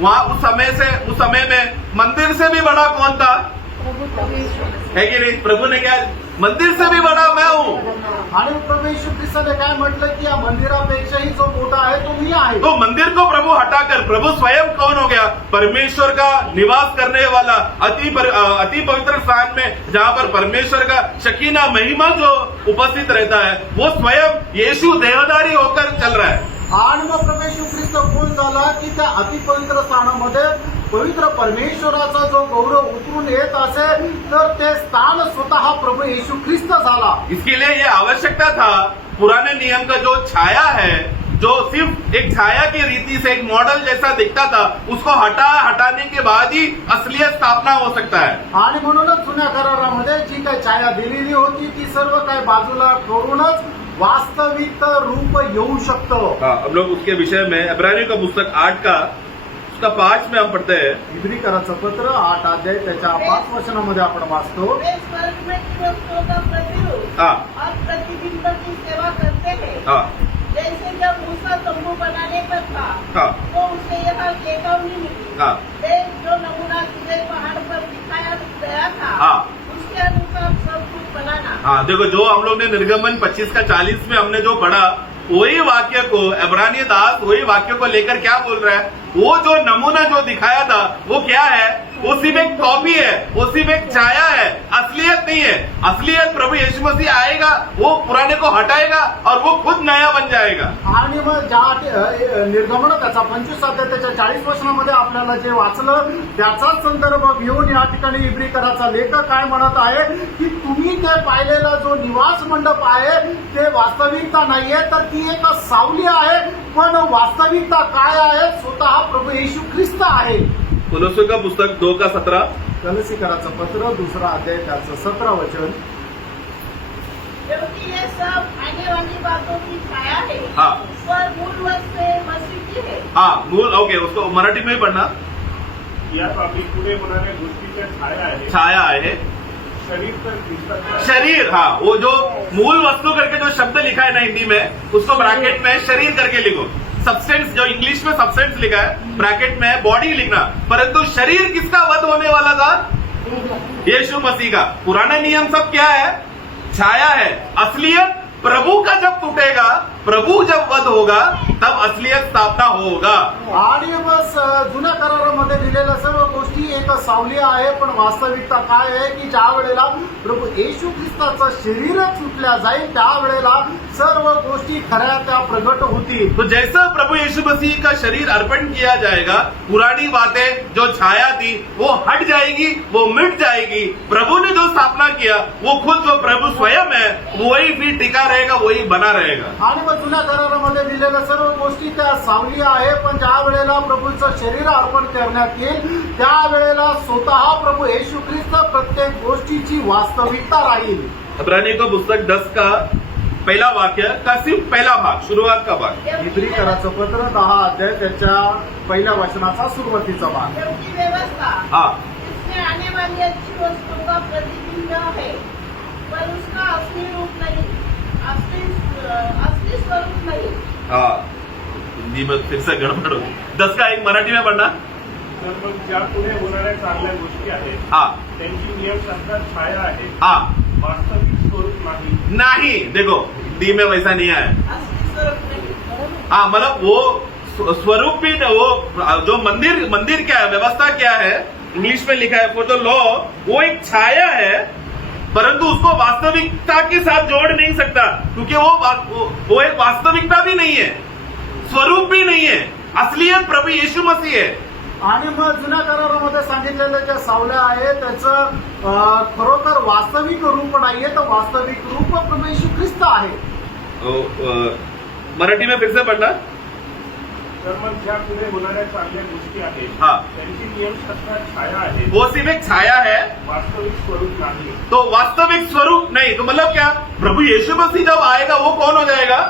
वहाँ उस समय में मंदिर से भी बड़ा कौन था? है कि नहीं? प्रभु ने क्या? मंदिर से भी बड़ा मैं हूँ. आणि प्रभू येशू ख्रिस्ताने काय म्हटलं की या मंदिरापेक्षाही जो मोठा आहे तो मी आहे. तो मंदिर को प्रभु हटाकर प्रभु स्वयं कौन हो गया? परमेश्वर का निवास करने वाला अति पवित्र स्थान में जहाँ पर परमेश्वर का शकीना महिमा जो उपस्थित रहता है, वो स्वयं यीशु देहधारी होकर चल रहा है. आणि मग प्रभू येशू ख्रिस्त कोण झाला की त्या अतिपवित्र स्थानामध्ये पवित्र परमेश्वराचा जो गौरव उतरून येत असेल तर ते स्थान स्वतः प्रभू येशू ख्रिस्त झाला. इसके लिए ये आवश्यकता था पुराने नियम का जो छाया है, जो सिर्फ एक छाया की रीति से एक मॉडल जैसा दिखता था, उसको हटाने के बाद ही असलियत स्थापना हो सकता है. आणि म्हणूनच जुन्या करारामध्ये जी काही छाया दिलेली होती ती सर्व काही बाजूला करूनच वास्तविक रूप येऊ शकतं. हाँ, हम लोग उसके विषय में इब्रानियों का पुस्तक 8 का उसका 5 में हम पढ़ते हैं. इब्रिकराचं पत्र 8 अध्याय त्याच्या 5 वचनामध्ये आपण वाचतो. वे स्वर्ग में की वस्तुओं का प्रतिरूप हाँ. और प्रतिबिंब की सेवा करते हैं. हाँ. जैसे जब मूसा तंबू बनाने पर था हाँ. तो उसे यह चेतावनी मिली. हाँ. देख जो नमूना तुझे पहाड़ पर दिखाया गया था हाँ. उसके अनुसार सब कुछ बनाना. हाँ, देखो जो हम लोग ने निर्गमन 25 का 40 में हमने जो पढ़ा, वही वाक्य को इब्रानी दास वही वाक्य को लेकर क्या बोल रहा है, वो जो नमूना जो दिखाया था वो क्या है, वो सिर्फ एक कॉपी है, वो सिर्फ एक छाया है, असलियत नहीं है. असलियत प्रभू यीशु मसीह आएगा, वो पुराने को हटाएगा और वो खुद नया बन जाएगा. आणि मग ज्या निर्गमन त्याचा 25 अध्याय त्याच्या 40 वचनामध्ये आपल्याला जे वाचलं त्याचाच संदर्भ घेऊन या ठिकाणी इब्रिकराचा लेखक काय म्हणत आहे की तुम्ही ते पाहिलेला जो निवास मंडप आहे ते वास्तविकता नाहीये, तर ती एक सावली आहे. पण वास्तविकता काय आहे, स्वतः प्रभू येशू ख्रिस्त आहे. कोलोसियों का पुस्तक 2 का 17. कलसीकराचं पत्र 2 अध्याय त्याचं 17 वचन. क्योंकि ये सब आने वाली बातों की छाया है. हाँ. पर मूल वस्तु मसीह की है. हाँ, मूल ओके, उसको मराठी में ही पढ़ना. यात आम्ही पुढे होणाऱ्या गोष्टीच्या छाया आहे. छाया आहे. शरीर तर ख्रिस्ताचे आहे. शरीर, हाँ, वो जो मूल वस्तु करके जो शब्द लिखा है ना हिंदी में, उसको ब्रैकेट में शरीर करके लिखो. सब्सटेंस जो इंग्लिश में सब्सटेंस लिखा है, ब्रैकेट में बॉडी लिखना. परंतु शरीर किसका वध होने वाला था? यीशु मसीह का. पुराना नियम सब क्या है? छाया है. असलियत प्रभू का जब टूटेगा, प्रभू जब वध होगा, तब असलियत स्थापना होगा. आणि बस जुन्या करारामध्ये दिलेल्या सर्व गोष्टी एक सावली आहे. पण वास्तविकता काय आहे की ज्या वेळेला प्रभू येशू ख्रिस्ताचं शरीर सुटल्या जाईल त्यावेळेला सर्व गोष्टी खऱ्या त्या प्रगट होतील. तो जैसा प्रभु यीशु मसीह का शरीर अर्पण किया जाएगा, पुरानी बातें जो छाया थी वो हट जाएगी, वो मिट जाएगी. प्रभु ने जो स्थापना किया वो खुद जो प्रभु स्वयं है वही भी टिका रहेगा, वही बना रहेगा. आणि मग जुन्या करारामध्ये दिलेल्या सर्व गोष्टी त्या सावली आहे. पण ज्या वेळेला प्रभूचं शरीर अर्पण करण्यात येईल त्यावेळेला स्वतः प्रभू येशू ख्रिस्त प्रत्येक गोष्टीची वास्तविकता राहील. इब्रानियों का पुस्तक 10 का पहला वाक्य का सिर्फ पहला भाग, शुरुआत का भाग. इब्रिकराचं पत्र 10 अध्याय त्याच्या पहिल्या वचनाचा सुरुवातीचा भाग. क्योंकि व्यवस्था हाँ. इसमें आने वाली अच्छी वस्तुओं का प्रतिबिंब है, पर उसका असली रूप नहीं, असली स्वरूप नहीं. हाँ, हिंदी में फिर से गड़बड़ होगी. 10 का एक मराठी में पढ़ना. तर मग ज्या पुढे होणाऱ्या चांगल्या गोष्टी आहेत हाँ. त्यांची नियमशास्त्रात छाया आहे, हाँ. वास्तविक स्वरूप नाही. नहीं, देखो हिंदी में वैसा नहीं है. असली स्वरूप नहीं. हाँ, मतलब वो स्वरूप भी वो जो मंदिर क्या है, व्यवस्था क्या है, इंग्लिश में लिखा है फॉर द लॉ, वो एक छाया है, परंतु उसको वास्तविकता के साथ जोड़ नहीं सकता, क्योंकि वो एक वास्तविकता भी नहीं है, स्वरूप भी नहीं है. असलियत प्रभु यीशु मसीह है. आणि मग जुन्या करारामध्ये सांगितलेल्या ज्या सावल्या आहेत त्याचं खरोखर वास्तविक रूप नाहीये, तर वास्तविक रूप प्रभू येशू ख्रिस्त आहे. मराठी में फिर से पढ़ना. तर मग ज्या पुढे होणाऱ्या चांगल्या गोष्टी आहेत हाँ. त्यांची नियमशास्त्रात छाया आहे, वो सिर्फ एक छाया है, वास्तविक स्वरूप नाही. तो वास्तविक स्वरूप नहीं. तो मतलब क्या, प्रभु यीशु मसीह जब आएगा वो कौन हो जाएगा?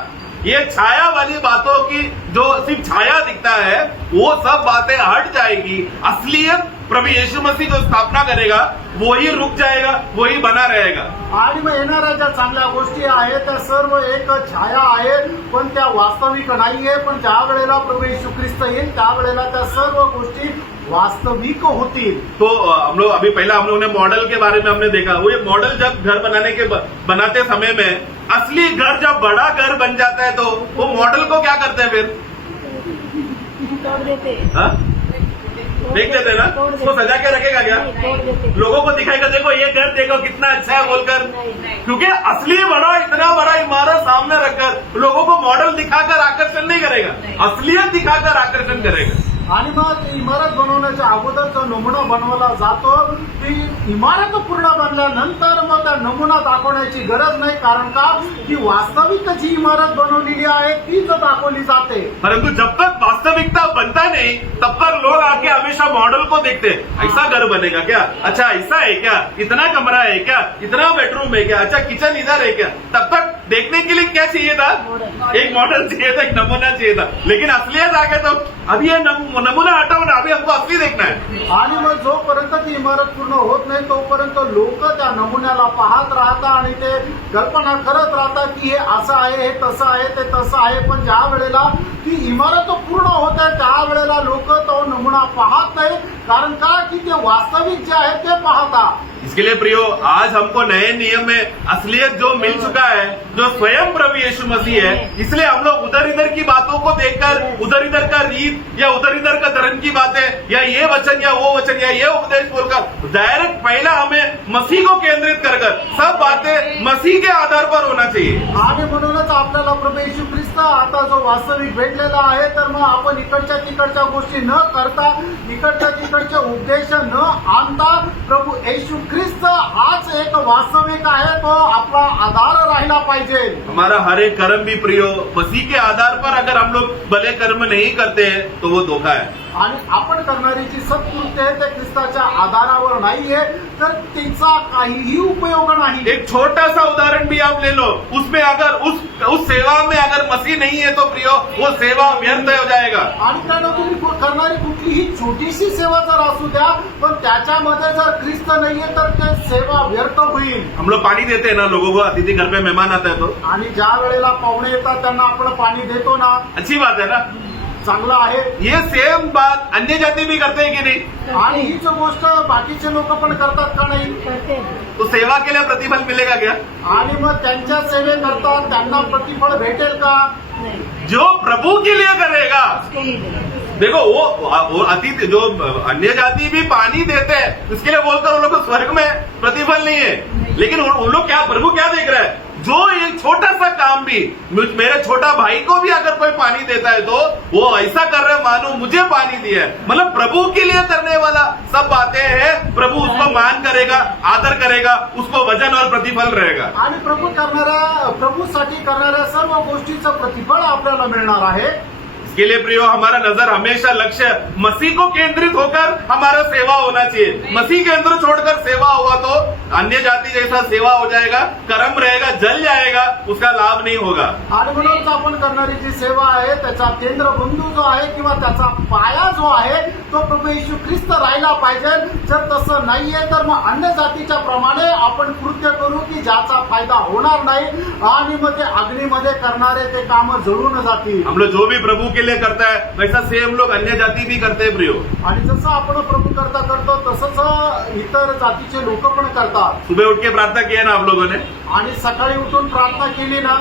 ये छाया वाली बातों की जो सिर्फ छाया दिखता है वो सब बातें हट जाएगी. असलियत प्रभु यीशु मसीह जो स्थापना करेगा वही रुक जाएगा, वही बना रहेगा. आणि मग येणाऱ्या ज्या चांगल्या गोष्टी आहेत त्या सर्व एक छाया आहेत, पण त्या वास्तविक नाहीये. पण ज्या वेळेला प्रभू येशू ख्रिस्त येईल त्यावेळेला त्या सर्व गोष्टी वास्तविक होतील. तो हम लोग अभी पहला हम लोगों ने मॉडल के बारे में हमने देखा. वो ये मॉडल जब घर बनाते समय में असली घर जब बड़ा घर बन जाता है तो वो मॉडल को क्या करते हैं फिर? तोड़ देते. हाँ? देख लेते हैं ना, उसको सजा के रखेगा क्या? नहीं, तोड़ देते. लोगों को दिखाएगा देखो ये घर देखो कितना अच्छा है बोलकर, नहीं। क्योंकि असली बड़ा इतना बड़ा इमारत सामने रखकर लोगों को मॉडल दिखाकर आकर्षण नहीं करेगा, असलियत दिखाकर आकर्षण करेगा। आणि मग इमारत बनवण्याच्या अगोदर जो नमुना बनवला जातो ती इमारत पूर्ण बनल्यानंतर मग त्या नमुना दाखवण्याची गरज नाही, कारण का की वास्तविक जी इमारत बनवलेली आहे तीच दाखवली जाते। परंतु जब तक वास्तविकता बनता नहीं तब तक लोग आके हमेशा मॉडल को देखते हैं, ऐसा घर बनेगा क्या, अच्छा ऐसा है क्या, इतना कमरा है क्या, इतना बेडरूम है क्या, अच्छा किचन इधर है क्या। तब तक देखने के लिए क्या चाहिए था, एक मॉडल चाहिए था, एक नमूना चाहिए था। लेकिन असलियत आ गया तो अभी ये नमूना हटाओ ना, अभी हमको असली देखना है। आणि मग जोपर्यंत ती इमारत पूर्ण होत नाही तोपर्यंत लोक त्या नमुन्याला पाहत राहतात आणि ते कल्पना करत राहतात की हे असं आहे, हे तसं आहे, ते तसं आहे। पण ज्या वेळेला ती इमारत पूर्ण होत आहे त्यावेळेला लोक तो नमुना पाहत नाही, कारण का की ते वास्तविक जे आहे ते पाहतात। इसके लिए प्रियो, आज हमको नए नियम में असलियत जो मिल चुका है, जो स्वयं प्रभु यीशु मसीह है, इसलिए हम लोग उधर इधर की बातों को देखकर, उधर इधर का रीत या उधर इधर का धर्म की बातें या ये वचन या वो वचन या ये उपदेश बोलकर डायरेक्ट पहला हमें मसीह को केंद्रित कर सब बातें मसीह के आधार पर होना चाहिए। आणि म्हणूनच आपल्याला प्रभू येशू ख्रिस्त आता जो वास्तविक भेटलेला आहे, तर मग आपण इकडच्या तिकडच्या गोष्टी न करता, इकडच्या तिकडचे उपदेश न आणता प्रभू येशू ख्रिस्त हाच एक वास्तविक आहे, तो आपला आधार राहिला पाहिजे। हमारा हर एक कर्म भी प्रियो मसीह के आधार पर अगर हम लोग भले कर्म नहीं करते हैं तो वो धोखा है। आणि आपण करणारी जी सत्कृत्य आहे ते ख्रिस्ताच्या आधारावर नाहीये तर तिचा काहीही उपयोग नाही। एक छोटा सा उदाहरण भी आप ले लो, उसमें अगर उस सेवा में अगर मसीह नहीं है तो प्रियो वो सेवा व्यर्थ हो जाएगा। आणि त्यानं तुम्ही करणारी कुठलीही छोटीशी सेवा जर असू द्या, पण त्याच्यामध्ये जर ख्रिस्त नाहीये तर ते सेवा व्यर्थ होईल। हम लोग पानी देते हैं ना लोगों को, अतिथि घर पे मेहमान आता है तो, आणि ज्या वेळेला पाहुणे येतात त्यांना आपण पाणी देतो ना, अच्छी बात है ना, चांगलं आहे। ये सेम बात अन्य जाति भी करते हैं कि नहीं, आणि हीच गोष्ट बाकीचे लोक पण करतात का नाही? करते तो सेवा के लिए प्रतिफल मिलेगा क्या? आणि मग त्यांच्या सेवे करतात त्यांना प्रतिफळ भेटेल का? नहीं, जो प्रभु के लिए करेगा, उसको नहीं देगा। देखो वो अतिथि जो अन्य जाति भी पानी देते हैं उसके लिए बोलकर उन लोग को स्वर्ग में प्रतिफल नहीं है, लेकिन उन लोग क्या, प्रभु क्या देख रहा है, जो ये छोटा सा काम भी मेरे छोटा भाई को भी अगर कोई पानी देता है तो वो ऐसा कर रहा है मानो मुझे पानी दिया है। मतलब प्रभु के लिए करने वाला सब बातें हैं, प्रभु उसको मान करेगा, आदर करेगा, उसको वजन और प्रतिफल रहेगा। आणि प्रभूसाठी करणाऱ्या सर्व गोष्टीचं प्रतिफळ आपल्याला मिळणार आहे। इसके लिए प्रियो हमारा नजर हमेशा लक्ष्य मसीह को केंद्रित होकर हमारा सेवा होना चाहिए। मसीह केंद्र छोड़कर सेवा हुआ तो अन्य जाति जैसा सेवा हो जाएगा, कर्म रहेगा, जल जाएगा, उसका लाभ नहीं होगा। आणि म्हणूनच आपण करणारी जी सेवा आहे त्याचा केंद्रबिंदू जो आहे किंवा त्याचा पाया जो आहे तो प्रभू येशू ख्रिस्त राहिला पाहिजे। जर तसं नाहीये तर मग अन्य जातीच्या प्रमाणे आपण कृत्य करू की ज्याचा फायदा होणार नाही आणि मग ते अग्नीमध्ये करणारे ते काम जळून जातील। हम लोग जो भी प्रभु के लिए करता है वैसा सेम लोग अन्य जाति भी करते हैं प्रियो। आणि जसं आपण प्रभू करता करतो तसंच इतर जातीचे लोक पण करतात। सुबह उठ के प्रार्थना किया ना आप लोगों ने, आणि सकाळी उठून प्रार्थना केली ना,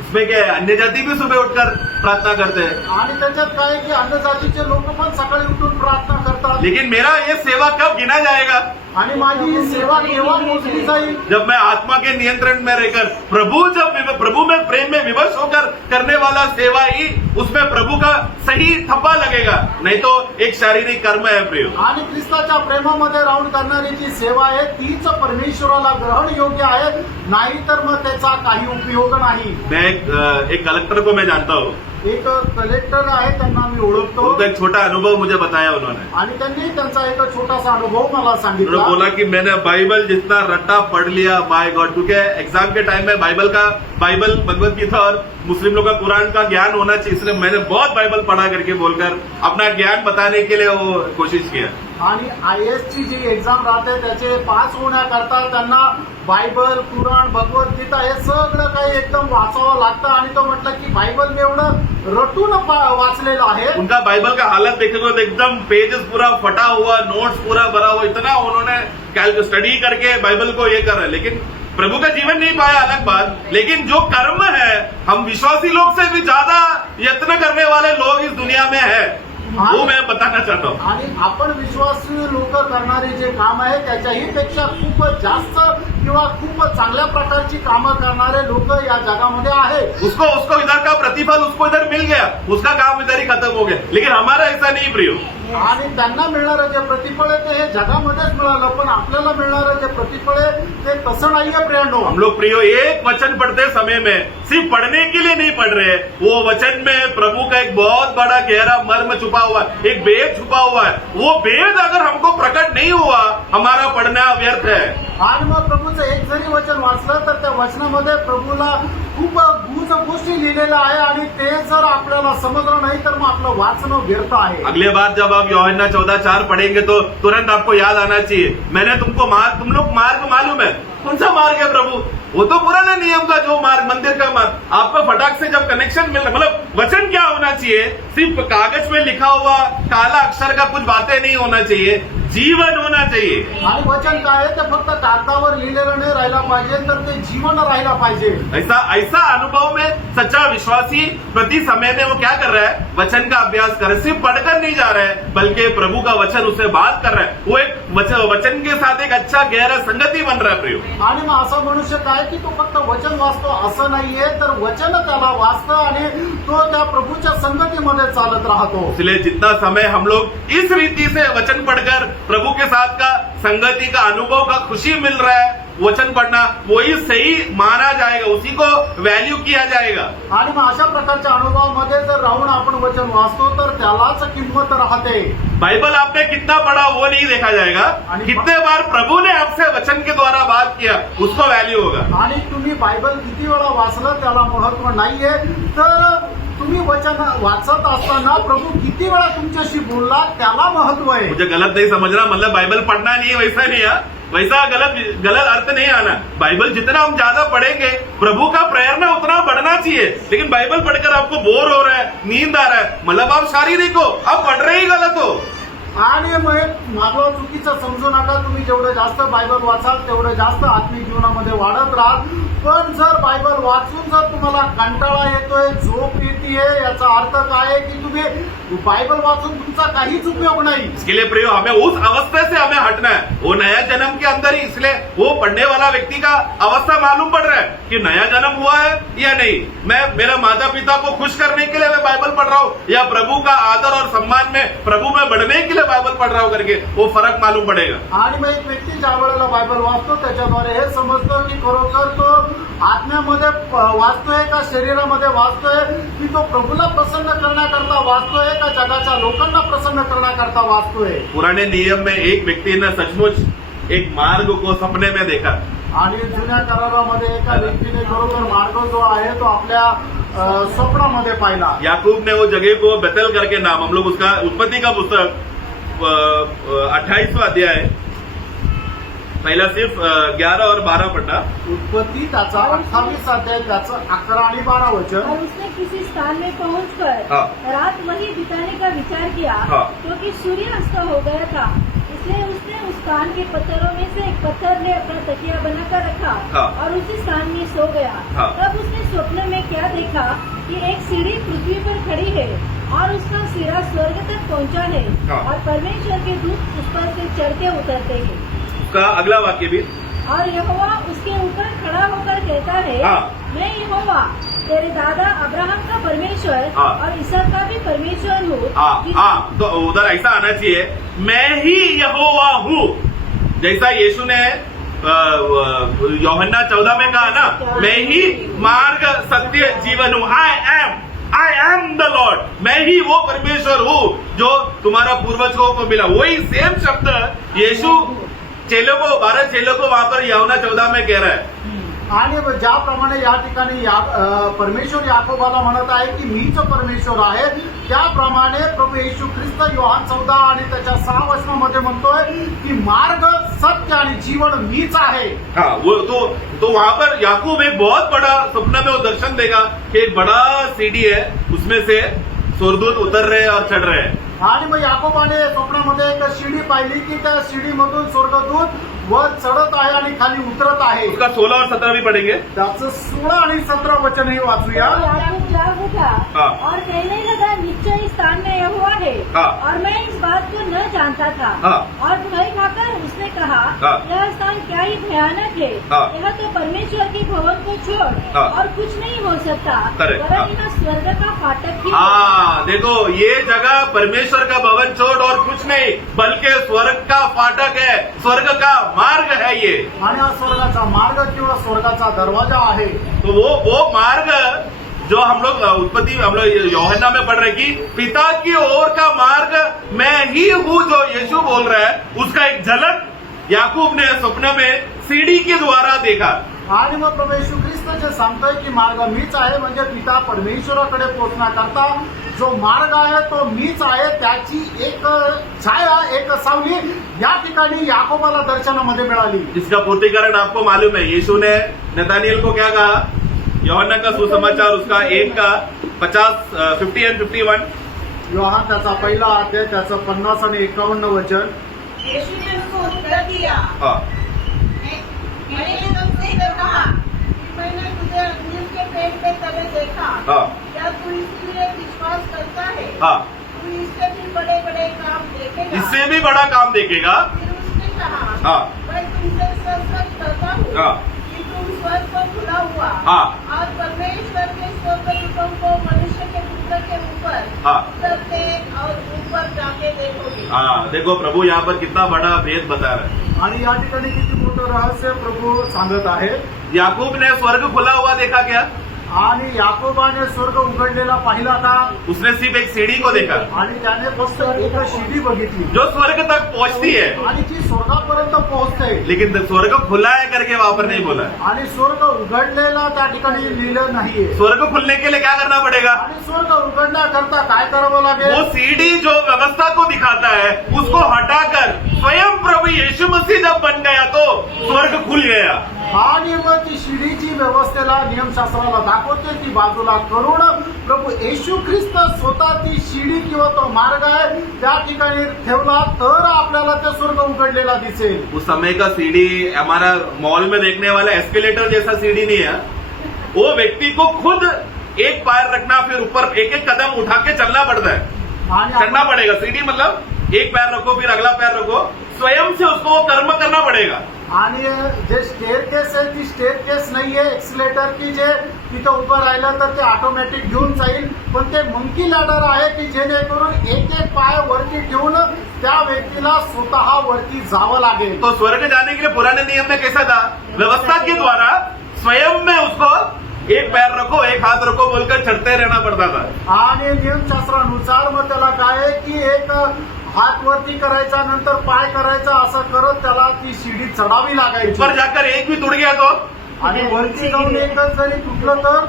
उसमें क्या है, अन्य जाति भी सुबह उठकर प्रार्थना करते हैं। आणि त्याच्यात काय की अन्य जातीचे लोक पण सकाळी उठून प्रार्थना करतात। लेकिन मेरा ये सेवा कब गिना जाएगा? आणि माझी ही सेवा केव्हा मोजली जाईल? जब मैं आत्मा के नियंत्रण में रहकर प्रभु में प्रेम में विवश होकर करने वाला सेवा ही उसमें प्रभु का सही थप्पा लगेगा, नहीं तो एक शारीरिक कर्म है प्रियो। आणि ख्रिस्ताच्या प्रेमामध्ये राहून करणारी जी सेवा आहे तीच परमेश्वराला ग्रहण योग्य आहे, नाहीतर मग त्याचा काही उपयोग नाही। मैं एक कलेक्टर को मैं जानता हूँ, एक कलेक्टर आहे त्यांना मी ओळखतो उनका एक छोटा अनुभव मुझे बताया उन्होंने। आणि त्यांनी त्यांचा एक छोटासा अनुभव मला उन्होंने सांगितला। बोला कि मैंने बाइबल जितना रट्टा पढ़ लिया बाय गॉड, क्योंकि एग्जाम के टाइम में बाइबल भगवत गीता और मुस्लिम लोग का कुरान का ज्ञान होना चाहिए, इसलिए मैंने बहुत बाइबल पढ़ा करके बोलकर अपना ज्ञान बताने के लिए वो कोशिश किया। आणि IAS ची जी एक्झाम राहते त्याचे पास होण्याकरता त्यांना बायबल, कुराण, भगवद्गीता हे सगळं काही एकदम वाचावं लागतं। आणि तो म्हटलं की बायबल मी एवढं रटून वाचलेलं आहे। उनका बाइबल का हालत देखोगे तो एकदम पेजेस पूरा फटा हुआ, नोट्स पूरा भरा हुआ, इतना उन्होंने स्टडी करके बाइबल को ये कर रहे, लेकिन प्रभु का जीवन नहीं पाया अलग बात, लेकिन जो कर्म है हम विश्वासी लोग से भी ज्यादा यत्न करने वाले लोग इस दुनिया में है। वो मैं बताना चाहता हूँ। आणि आपण विश्वासू लोक करणारे जे काम आहे त्याच्याही पेक्षा खूप जास्त किंवा खूप चांगल्या प्रकारची कामं करणारे लोक या जगामध्ये आहेत. उसको इधर का प्रतिफल उसको इधर मिल गया, उसका काम इधर ही खत्म हो गया, लेकिन हमारा ऐसा नहीं प्रियो। आणि त्यांना मिळणारं जे प्रतिफळ आहे ते हे जगामध्येच मिळालं, पण आपल्याला मिळणारं जे प्रतिफळ आहे ते तसं नाहीये प्रियांनो. हम लोग प्रियो एक वचन पढ़ते समय में सिर्फ पढ़ने के लिए नहीं पढ़ रहे, वो वचन में प्रभु का एक बहुत बड़ा गहरा मर्म छुपा हुआ है, एक भेद छुपा हुआ है। वो भेद अगर हमको प्रकट नहीं हुआ, हमारा पढ़ना व्यर्थ है। आणि मग प्रभूचं एक जरी वचन वाचलं तर त्या वचनामध्ये प्रभूला खूप गुज गोष्टी लिहिलेल्या आहे आणि ते जर आपल्याला समजलं नाही तर मग आपलं वाचणं व्यर्थ आहे. अगले बार जब आप यूहन्ना 14:4 पढ़ेंगे तो तुरंत आपको याद आना चाहिए, मैंने तुम लोग मार्ग मालूम है, कौन सा मार्ग है प्रभु? वो तो पुराना नियम का जो मार्ग, मंदिर का मार्ग। आपको फटाक से जब कनेक्शन मिल रहा, मतलब वचन क्या होना चाहिए? सिर्फ कागज में लिखा हुआ काला अक्षर का कुछ बातें नहीं होना चाहिए, जीवन होना चाहिए। आणि वचन काय आहे ते फक्त कागदावर लिहिलेलं नाही राहिला पाहिजे, तर ते जीवन राहिला पाहिजे. ऐसा अनुभव में सच्चा विश्वासी प्रति समय में वो क्या कर रहा है? वचन का अभ्यास कर रहा है, सिर्फ पढ़कर नहीं जा रहा है, बल्कि प्रभु का वचन उससे बात कर रहा है। वो एक वचन के साथ एक अच्छा गहरा संगति बन रहा है प्रियो। आणि मग असा मनुष्य काय की तो फक्त वचन वाचतो असं नाहीये, तर वचन त्याला वाचतं आणि तो त्या प्रभूच्या संगतीमध्ये चालत राहतो. इसलिए जितना समय हम लोग इस रीति से वचन पढ़कर प्रभु के साथ का संगति का अनुभव का खुशी मिल रहा है, वचन पढ़ना वही सही माना जाएगा, उसी को वैल्यू किया जाएगा। आणि मग अशा प्रकारच्या अनुभवामध्ये जर राहून आपण वचन वाचतो तर त्यालाच किंमत राहते. बाइबल आपने कितना पढ़ा वो नहीं देखा जाएगा, कितने बार प्रभु ने आपसे वचन के द्वारा बात किया उसको वैल्यू होगा। आणि तुम्ही बायबल किती वेळा वाचलं त्याला महत्व नाहीये, तर तुम्ही वचन वाचत असताना प्रभू किती वेळा तुमच्याशी बोलला त्याला महत्व आहे. मुझे गलत नहीं समझना, मतलब बाइबल पढ़ना नहीं है वैसा नहीं है, वैसा गलत अर्थ नहीं आना। बाइबल जितना हम ज्यादा पढ़ेंगे प्रभु का प्रेरणा उतना बढ़ना चाहिए, लेकिन बाइबल पढ़कर आपको बोर हो रहा है, नींद आ रहा है, मतलब आप शारीरिक हो, आप पढ़ रहे ही गलत हो। आणि मग माझं चुकीचं समजू नका, तुम्ही जेवढं जास्त बायबल वाचाल तेवढं जास्त आत्मिक जीवनामध्ये वाढत राहाल. पण जर बायबल वाचून जर तुम्हाला कंटाळा येतोय, झोप येतेय, याचा अर्थ काय आहे की तुम्ही बाइबल वाचून तुमचा काहीच उपयोग नहीं। इसके लिए प्रियो हमें उस अवस्था से हमें हटना है, वो नया जन्म के अंदर ही। इसलिए वो पढ़ने वाला व्यक्ति का अवस्था मालूम पड़ रहा है कि नया जन्म हुआ है या नहीं, मैं मेरा माता पिता को खुश करने के लिए मैं बाइबल पढ़ रहा हूँ या प्रभु का आदर और सम्मान में प्रभु में बढ़ने के लिए बाइबल पढ़ रहा हूँ करके वो फर्क मालूम पड़ेगा। आणि मग एक व्यक्ती ज्या वेळेला बायबल वाचतो त्याच्याद्वारे हे समजतो की खरोखर तो आत्म्यामध्ये वाचतोय का शरीरामध्ये वाचतोय, की तो प्रभूला प्रसन्न करण्याकरता वाचतोय का जगाच्या लोकांना प्रसन्न करण्याकरता वाचतोय। पुराने नियम में एक व्यक्ति ने सचमुच एक मार्ग को सपने में देखा, आणि जुन्या करारामध्ये एका व्यक्तीने खरोखर मार्ग जो आहे तो आपल्या स्वप्नामध्ये पाहिला। याकूब ने वो जगह को बेतल करके नाम, हम लोग उसका उत्पत्ति का पुस्तक 28वां अध्याय पहिला सिर्फ 11 और 12 पढ़ना। उत्पत्ति त्याचा 28 अध्याय त्याचं 11 आणि 12 वचन। और उसने किसी स्थान में पहुंचकर हाँ। रात वहीं बिताने का विचार किया, हाँ। क्योंकि सूर्य अस्त हो गया था। इसलिए उसने उस स्थान के पत्थरों में से एक पत्थर ने अपना तकिया बनाकर रखा हाँ। और उसी स्थान में सो गया। हाँ। तब उसने स्वप्न में क्या देखा कि एक सीढ़ी पृथ्वी पर खड़ी है और उसका सिरा स्वर्ग तक पहुंचा है, हाँ। और परमेश्वर के दूत उस पर से चढ़ते उतरते हैं। उसका अगला वाक्य भी, और यहोवा उसके ऊपर खड़ा होकर कहता है, हाँ। मैं यहोवा तेरे दादा अब्राहम का परमेश्वर हाँ। और इसहाक का भी परमेश्वर हूँ। तो उधर ऐसा आना चाहिए, मैं ही यहोवा हूँ। जैसा यीशु ने यूहन्ना 14 में कहा ना, मैं ही मार्ग सत्य जीवन हूँ, आई एम द लॉर्ड, मैं ही वो परमेश्वर हूँ जो तुम्हारा पूर्वजों को मिला। वही सेम शब्द यीशु चेलों को, 12 चेलों को वहां पर यूहन्ना 14 में कह रहा है। आणि ज्याप्रमाणे या ठिकाणी परमेश्वर याकोबाला म्हणत आहे की मीच परमेश्वर आहे, त्याप्रमाणे प्रभू येशू ख्रिस्त योहान 14 आणि त्याच्या 6 वचनामध्ये म्हणतोय की मार्ग सत्य आणि जीवन मीच आहे। हाँ, वो तो वहां पर याकूब एक बहुत बड़ा सपना में वो दर्शन देगा कि एक बड़ा सीढ़ी है, उसमें से स्वर्गदूत उतर रहे और चढ़ रहे हैं। आणि मग याकोबाने स्वप्नामध्ये एक शिडी पाहिली की त्या शिडीमधून स्वर्गदूत वर चढत आहे आणि खाली उतरत आहे. उसका 16 और 17 भी पढ़ेंगे. त्याचं 16 आणि 17 वचनही वाचूया. तो याकूब जाग उठा हाँ. और कहने लगा, निश्चय इस स्थान में यहोवा है हाँ. और मैं इस बात को न जानता था. हाँ. और भय खाकर उसने कहा, हाँ. यह स्थान क्या ही भयानक है. हाँ. यह तो परमेश्वर के भवन को छोड़ हाँ. और कुछ नहीं हो सकता. Correct. हाँ. वरन यह स्वर्ग का फाटक ही है. हाँ, देखो ये जगह परमेश्वर का भवन छोड़ और कुछ नहीं बल्कि स्वर्ग का फाटक है, स्वर्ग का मार्ग है ये. आणि हा स्वर्गाचा मार्ग किंवा स्वर्गाचा दरवाजा आहे. तो वो मार्ग जो हम लोग उत्पत्ति हम लोग यूहन्ना में पढ़ रहे कि पिता की ओर का मार्ग मैं ही हूँ जो यीशु बोल रहा है, उसका एक झलक याकूब ने स्वप्न में सीढ़ी के द्वारा देखा. आणि मग प्रभू येशू ख्रिस्त जे सांगतोय की मार्ग मीच आहे, म्हणजे पिता परमेश्वराकडे पोहोचण्याकरता जो मार्ग आहे तो मीच आहे, त्याची एक छाया, एक सावली या ठिकाणी याकोबाला दर्शनामध्ये मिळाली. इसका पूर्तिकरण आपको मालूम है. यीशु ने नतानिएल को क्या कहा? यूहन्ना का सुसमाचार उसका 1 का 50 एंड 51. योहान त्याचा पहिला अध्याय त्याचं 50 आणि 51 वचन. यीशु ने उसको उत्तर दिया, हाँ. मैंने तुमसे कहा कि मैंने तुझे अंजीर के पेड़ पे तले देखा. हाँ. क्या तू इसीलिए विश्वास करता है? हाँ. तू इससे भी बड़े बड़े काम देखेगा. इससे भी बड़ा काम देखेगा. फिर उसने कहा, हाँ. मैं तुमसे सच सच कहता हूँ हाँ. कि तुम स्वर्ग को खुला हुआ हाँ. और परमेश्वर के स्वर्गदूतों को मनुष्य के पुत्र के ऊपर हाँ. उतरते और ऊपर जाके देखोगे. हाँ, देखो प्रभु यहाँ पर कितना बड़ा भेद बता रहा है. आणि या ठिकाणी किती मोठं रहस्य प्रभू सांगत आहे. याकूब ने स्वर्ग खुला हुआ देखा क्या? आणि याकोबाने स्वर्ग उघडलेला पाहिला का? उसने सिर्फ एक सीढ़ी को देखा आणि त्याने फक्त एक शिडी बघितली जो स्वर्ग तक पहुंचती है, आणि ती स्वर्गापर्यंत पोहोचते. लेकिन स्वर्ग खुला है करके वहां पर नहीं बोला. आणि स्वर्ग उघडलेला त्या ठिकाणी लिहिलं नाहीये. स्वर्ग खुलने के लिए क्या करना पड़ेगा? आणि स्वर्ग उघडण्याकरता काय करावं वो लागेल? सीढ़ी जो व्यवस्था को दिखाता है उसको हटाकर स्वयं प्रभु यीशु मसीह जब बन गया तो स्वर्ग खुल गया. आणि मग ती शिडीची व्यवस्थेला नियमशास्त्राला दाखवते ती बाजूला करून प्रभू येशू ख्रिस्त स्वतः ती शिडी किंवा तो मार्ग आहे त्या ठिकाणी ठेवला तर आपल्याला ते स्वर्ग उघडलेला दिसेल. उस समय का सीढ़ी हमारा मॉल में देखने वाला एस्केलेटर जैसा सीढ़ी नहीं है. वो व्यक्ति को खुद एक पैर रखना फिर ऊपर एक एक कदम उठा के चलना पड़ता है. आणि चलना पड़ेगा. सीढ़ी मतलब एक पैर रखो फिर अगला पैर रखो, स्वयं से उसको वो कर्म करना पड़ेगा. आणि जे स्टेअरकेस आहे ती स्टेअरकेस नाहीये एक्सिलेटर की जे तिथं उभं राहिलं तर ते ऑटोमॅटिक घेऊन जाईल, पण ते मंकी लॅडर आहे की जेणेकरून एक एक पाय वरती ठेवून त्या व्यक्तीला स्वतः वरती जावं लागेल. तो स्वर्ग जाने के लिए पुराने नियम में कैसा था? व्यवस्था के द्वारा स्वयं में उसको एक पैर रखो एक हाथ रखो बोलकर चढ़ते रहना पड़ता था. आणि नियमशास्त्रानुसार मग त्याला काय आहे की एक हात वरती करायचा नंतर पाय करायचा असं करत त्याला ती शिडी चढावी लागायची. ऊपर जाकर एक भी टूट गया तो आणि वरती जाऊन एकच जरी तुटलं तर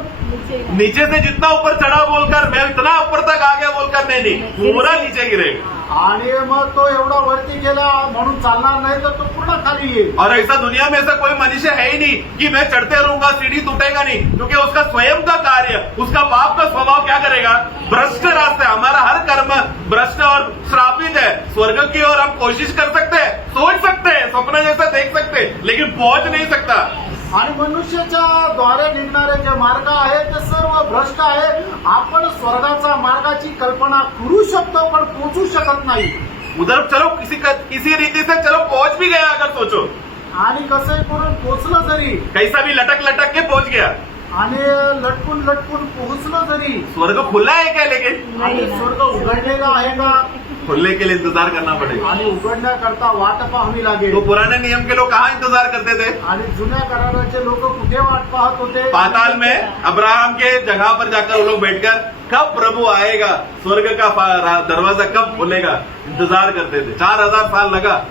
नीचे से जितना ऊपर चढ़ा बोलकर मैं इतना ऊपर तक आ गया बोलकर नहीं पूरा नीचे गिरेगा. आणि मग तो एवढा वरती गेला म्हणून चालणार नाही तर तो पूर्ण खाली येईल. और ऐसा दुनिया में ऐसा कोई मनुष्य है ही नहीं कि मैं चढ़ते रहूंगा सीढ़ी टूटेगा नहीं, क्योंकि उसका स्वयं का कार्य उसका पाप का स्वभाव क्या करेगा? भ्रष्ट रास्ता है. हमारा हर कर्म भ्रष्ट और श्रापित है. स्वर्ग की ओर हम कोशिश कर सकते हैं, सोच सकते हैं, सपना जैसा देख सकते हैं, लेकिन पहुंच नहीं सकता. आणि मनुष्याच्या द्वारे निघणारे जे मार्ग आहेत ते सर्व भ्रष्ट आहे. आपण स्वर्गाचा मार्गाची कल्पना करू शकतो पण पोहोचू शकत नाही. उधर चलो किसी रीति से चलो पहुंच भी गया अगर सोचो, आणि कसंही करून पोहोचलं जरी कैसा भी लटक लटक के पहुंच गया. आणि लटकून लटकून पोहोचलं जरी स्वर्ग खुला है क्या? लेकिन आणि स्वर्ग उघडलेला आहे का? खुलने के लिए इंतजार करना पड़ेगा. आणि उघडण्याकरता वाट पाहावी लागेल. तो पुराने नियम के लोग कहाँ इंतजार करते थे? आणि जुन्या कराराचे लोक कुठे वाट पाहत होते? पाताल में अब्राहम के जगह पर जाकर वो लोग बैठकर कब प्रभु आएगा, स्वर्ग का दरवाजा कब खुलेगा इंतजार करते थे. 4000 साल लगा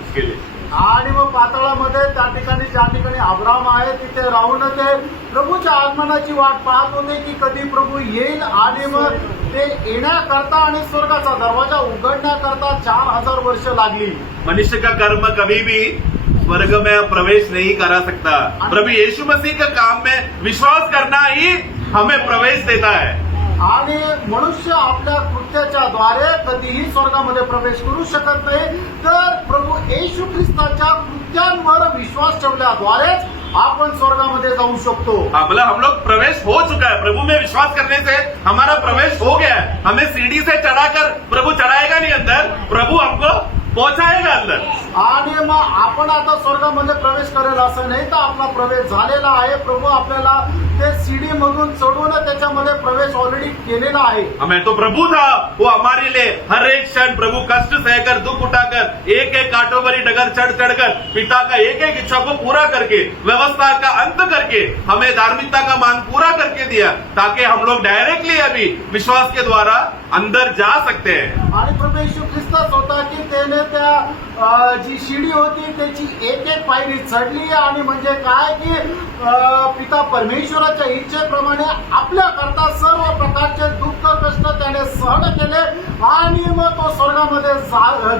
उसके लिए. आणि मग पाताळामध्ये त्या ठिकाणी ज्या ठिकाणी अब्राहम आहे तिथे राहून ते प्रभूच्या आगमनाची वाट पाहत होते की कधी प्रभू येईल. आणि मग ते येण्याकरता आणि स्वर्गाचा दरवाजा उघडण्याकरता 4000 वर्ष लागली. मनुष्य का कर्म कभी भी स्वर्ग में प्रवेश नहीं करा सकता. प्रभु यीशु मसीह के काम में विश्वास करना ही हमें प्रवेश देता है. आणि मनुष्य आपल्या कृत्याच्या द्वारे कधीही स्वर्गामध्ये प्रवेश करू शकत नाही. तर प्रभू येशू ख्रिस्ताच्या कृत्यानुसार विश्वास ठेवल्याद्वारेच आपण स्वर्गामध्ये जाऊ शकतो. हाँ, मतलब हम लोग प्रवेश हो चुका है, प्रभु में विश्वास करने से हमारा प्रवेश हो गया है. हमें सीढ़ी से चढ़ाकर प्रभु चढ़ाएगा नहीं अंदर, प्रभु हमको पहुंचाएगा अंदर. आणि मग आपण आता स्वर्गामध्ये प्रवेश करेल असं नाही तर आपला प्रवेश झालेला आहे. प्रभु आपल्याला ते सीडी मधून चढून त्याच्यामध्ये प्रवेश ऑलरेडी केलेला आहे. हमें तो प्रभु था, वो हमारे लिए हर एक क्षण प्रभु कष्ट सहकर दुख उठाकर एक एक कांटों भरी डगर चढ़ चढ़कर पिता का एक एक इच्छा को पूरा करके व्यवस्था का अंत करके हमें धार्मिकता का मान पूरा करके दिया, ताकि हम लोग डायरेक्टली अभी विश्वास के द्वारा अंदर जा सकते हैं. आणि प्रभू येशू ख्रिस्तच होता की त्याने त्या जी शिडी होती त्याची एक एक पायरी चढली. आणि म्हणजे काय की पिता परमेश्वराच्या इच्छेप्रमाणे आपल्या करता सर्व प्रकारचे दुःख कष्ट त्याने सहन केले आणि मग तो स्वर्गामध्ये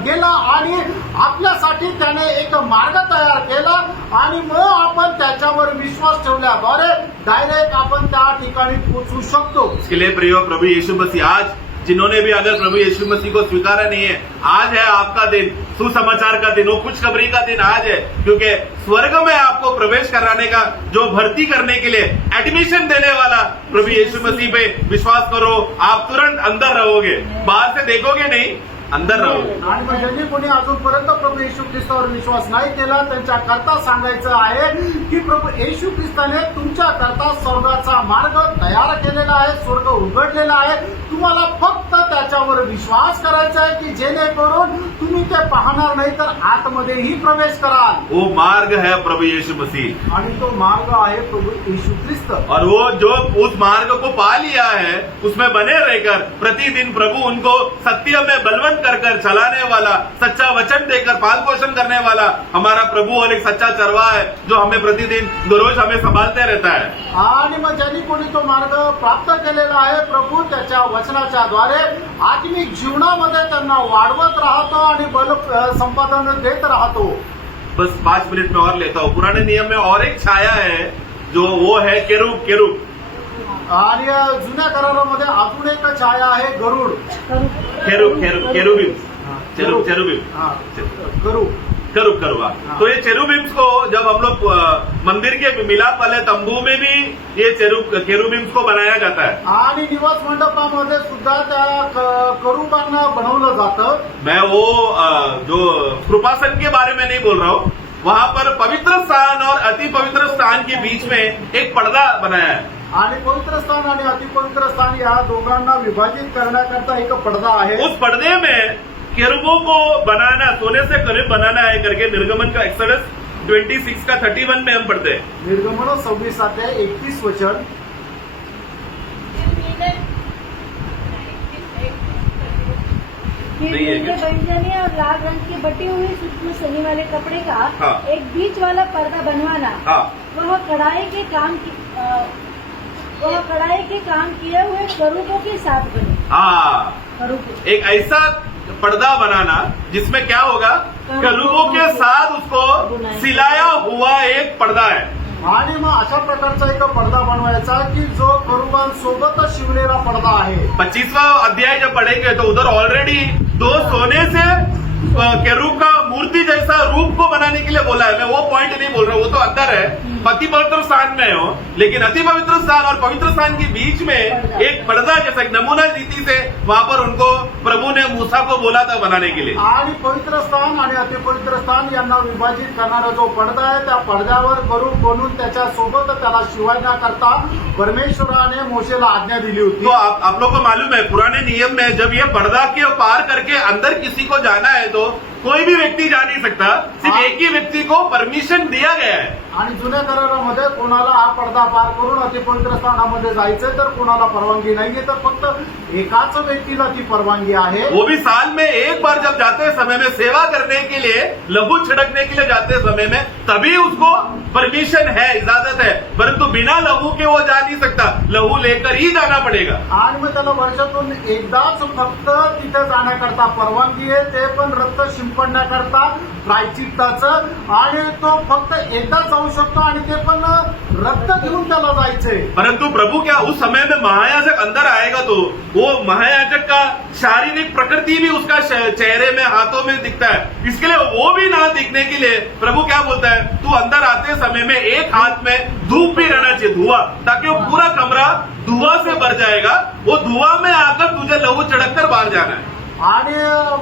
गेला आणि आपल्यासाठी त्याने एक मार्ग तयार केला. आणि मग आपण त्याच्यावर विश्वास ठेवल्याद्वारे डायरेक्ट आपण त्या ठिकाणी पोहोचू शकतो. इसके लिए प्रिय प्रभु यीशु मसीह, आज जिन्होंने भी अगर प्रभु यीशु मसीह को स्वीकारा नहीं है, आज है आपका दिन, सुसमाचार का दिन, वो खुशखबरी का दिन आज है. क्योंकि स्वर्ग में आपको प्रवेश कराने का, जो भर्ती करने के लिए एडमिशन देने वाला प्रभु यीशु मसीह पे विश्वास करो, आप तुरंत अंदर रहोगे, बाहर से देखोगे नहीं, अंदर रहोगे. आणि मग ज्यांनी कोणी अजूनपर्यंत प्रभू येशू ख्रिस्तावर विश्वास नाही केला त्यांच्या करता सांगायचं आहे की प्रभू येशू ख्रिस्ताने तुमच्या करता स्वर्गाचा मार्ग तयार केलेला आहे, स्वर्ग उघडलेला आहे. तुम्हाला फक्त त्याच्यावर विश्वास करायचा आहे की जेणेकरून तुम्ही ते पाहणार नाही तर आतमध्येही प्रवेश कराल. वो मार्ग है प्रभु यीशु मसीह, आणि तो मार्ग आहे प्रभू येशू ख्रिस्त. और वो जो उस मार्ग को पा लिया है उसमें बने रहकर प्रतिदिन प्रभु उनको सत्य में बलवंत कर चलाने वाला, सच्चा वचन देकर पाल पोषण करने वाला हमारा प्रभु और एक सच्चा चरवाहा है, जो हमें प्रतिदिन दररोज हमें संभालते रहता है. आणि मग ज्यांनी कोणी तो मार्ग प्राप्त केलेला आहे प्रभू त्याच्या वचनाच्या द्वारे आत्मिक जीवनामध्ये त्यांना वाढवत राहतो आणि बल संपादन देत राहतो. बस 5 मिनट में और लेता हूँ. पुराने नियम में और एक छाया है, जो वो है केरूब. आणि जुन्या करारामध्ये अजून एक छाया आहे गरुड. केरूबिम. हा, गरुड. करूबा. तो ये चेरुबिम्स को जब हम लोग मंदिर के मिलाप वाले तंबू में भी ये केरूबिम्स को बनाया जाता है. आणि निवास मंडपामध्ये सुद्धा त्या करूबांना बनवलं जातं. मैं वो जो कृपासन के बारे में नहीं बोल रहा हूँ, वहाँ पर पवित्र स्थान और अति पवित्र स्थान के बीच में एक पर्दा बनाया है. आणि पवित्र स्थान आणि अतिपवित्र स्थान या दोघांना विभाजित करण्याकरता एक पडदा आहे. उस पर्दे में केरूबों को बनाना, सोने से करीब बनाना है करके निर्गमन का एक्सोडस 26 का 31 में हम पढ़ते हैं. निर्गमन 26:31 वचन. फिर नहीं है नीले क्या? बैंगनी और लाल रंग की बटी हुई सूक्ष्म सनी वाले कपड़े का हाँ। एक बीच वाला पर्दा बनवाना. हाँ, वह कढ़ाई के काम किए हुए करूबों के साथ बने. हाँ, करूब एक ऐसा पर्दा बनाना जिसमें क्या होगा, करूबों के साथ उसको सिलाया हुआ एक पर्दा है. आणि मग अशा प्रकारचा एक पडदा बनवायचा की जो करूबांसोबत शिवलेला पडदा आहे. 25वां अध्याय जब पढ़ेंगे तो उधर ऑलरेडी 2 सोने से केरूब का मूर्ति जैसा रूप को बनाने के लिए बोला है. मैं वो पॉइंट नहीं बोल रहा हूँ, वो तो अंदर है, अति पवित्र स्थान में हो, लेकिन अति पवित्र स्थान और पवित्र स्थान के बीच में एक पर्दा जैसा एक नमूना रीति से वहाँ पर उनको प्रभु ने मूसा को बोला था बनाने के लिए. आणि पवित्र स्थान आणि अतिपवित्र स्थान यांना विभाजित करणारा जो पडदा आहे त्या पडद्यावर करूब बनवून त्याच्या सोबत त्याला शिवण्याकरता परमेश्वराने मोशेला आज्ञा दिली होती. तो आप लोग को मालूम है, पुराने नियम में जब ये पर्दा के पार करके अंदर किसी को जाना है तो कोई भी व्यक्ति जा नहीं सकता, सिर्फ एक ही व्यक्ति को परमिशन दिया गया है. आणि जुन्या करारामध्ये कोणाला हा पडदा पार करून अतिपवित्र स्थानामध्ये जायचंय तर कोणाला परवानगी नाहीये, तर फक्त एकाच व्यक्तीला ती परवानगी आहे. वो भी साल में एक बार जब जाते समय में सेवा करने के लिए, लहू छिड़कने के लिए जाते समय में, तभी उसको परमिशन है, इजाजत है, परंतु बिना लहू के वो जा नहीं सकता, लहू लेकर ही जाना पड़ेगा। आणि मग त्याला वर्षातून एकदाच फक्त तिथे जाण्याकरता परवानगी आहे, ते पण रक्त शिंपडण्याकरता प्रायचित्ताचं, आणि तो फक्त एकदा जाऊ शकतो आणि ते पण रक्त घेऊन त्याला जायचंय। परंतु प्रभु क्या उस समय में महायाजक अंदर आएगा तो वो महायाजक का शारीरिक प्रकृति भी उसका चेहरे में, हाथों में दिखता है, इसके लिए वो भी ना दिखने के लिए प्रभु क्या बोलता है, तू अंदर आते समय में एक हाथ में धूप भी रहना चाहिए, धुआं, ताकि वो पूरा कमरा धुआं से भर जाएगा, वो धुआं में आकर तुझे लहू चढ़कर बाहर जाना है। आणि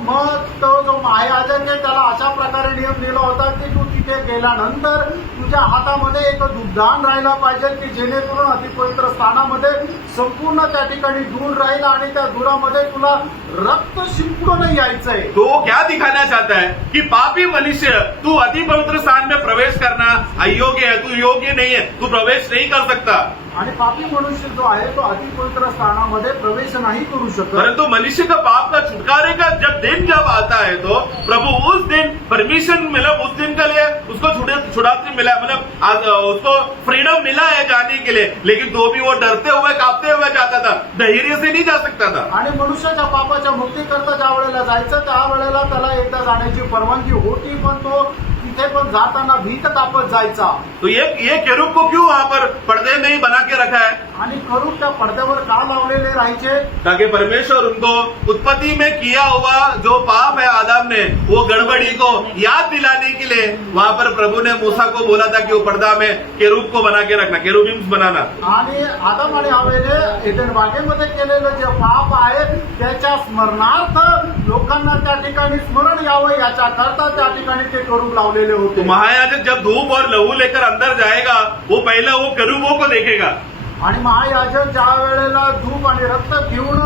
मग तो जो महायाजक आहे त्याला अशा प्रकारे नियम दिला होता की तू तिथे गेल्यानंतर तुझ्या हातामध्ये एक धूपदान राहिला पाहिजे की जेणेकरून अतिपवित्र स्थानामध्ये संपूर्ण त्या ठिकाणी धूर राहील आणि त्या धुरामध्ये तुला रक्त शिंपडून यायचंय। तो वो क्या दिखाना चाहता है कि पापी मनुष्य, तू अति पवित्र स्थान में प्रवेश करना अयोग्य है, तू योग्य नहीं है, तू प्रवेश नहीं कर सकता। आणि पापी मनुष्य जो आहे तो अतिपवित्र स्थानामध्ये प्रवेश नाही करू शकत। परंतु मनुष्य का पाप का छुटकारे का जब आता है तो प्रभु उस दिन परमिशन मिला, उस दिन के लिए उसको छुड़ाते मिला, मतलब आज उसको फ्रीडम मिला है जाने के लिए, लेकिन तो भी वो डरते हुए कांपते हुए जाता था, धैर्य से नहीं जा सकता था। आणि मनुष्याच्या पापाच्या मुक्तीकरता ज्या वेळेला जायचं त्यावेळेला त्याला एकदा जाण्याची परवानगी होती, पण तो तिथे पण जाताना भीत कापत जायचा। तो ये केरूब को क्यों वहां पर पर्दे में ही बना के रखा है? आणि करूब त्या पडद्यावर का लावलेले राहायचे? ताकि परमेश्वर उनको उत्पत्ति में किया हुआ जो पाप है आदम ने, वो गड़बड़ी को याद दिलाने के लिए वहां पर प्रभु ने मूसा को बोला था कि वो पर्दा में केरूब को बना के रखना, केरूबिम्स बनाना। आणि आदम आणि हवेने एडन बागेमध्ये केलेलं जे पाप आहे त्याच्या स्मरणार्थ लोकांना त्या ठिकाणी स्मरण यावं याच्याकरता त्या ठिकाणी ते करूब लावलेले तो होते। महायाजक जब धूप और लहू लेकर अंदर जाएगा, वो पहला वो केरूबों को देखेगा, आणि महायाजक ज्या वेळेला धूप आणि रक्त घेऊन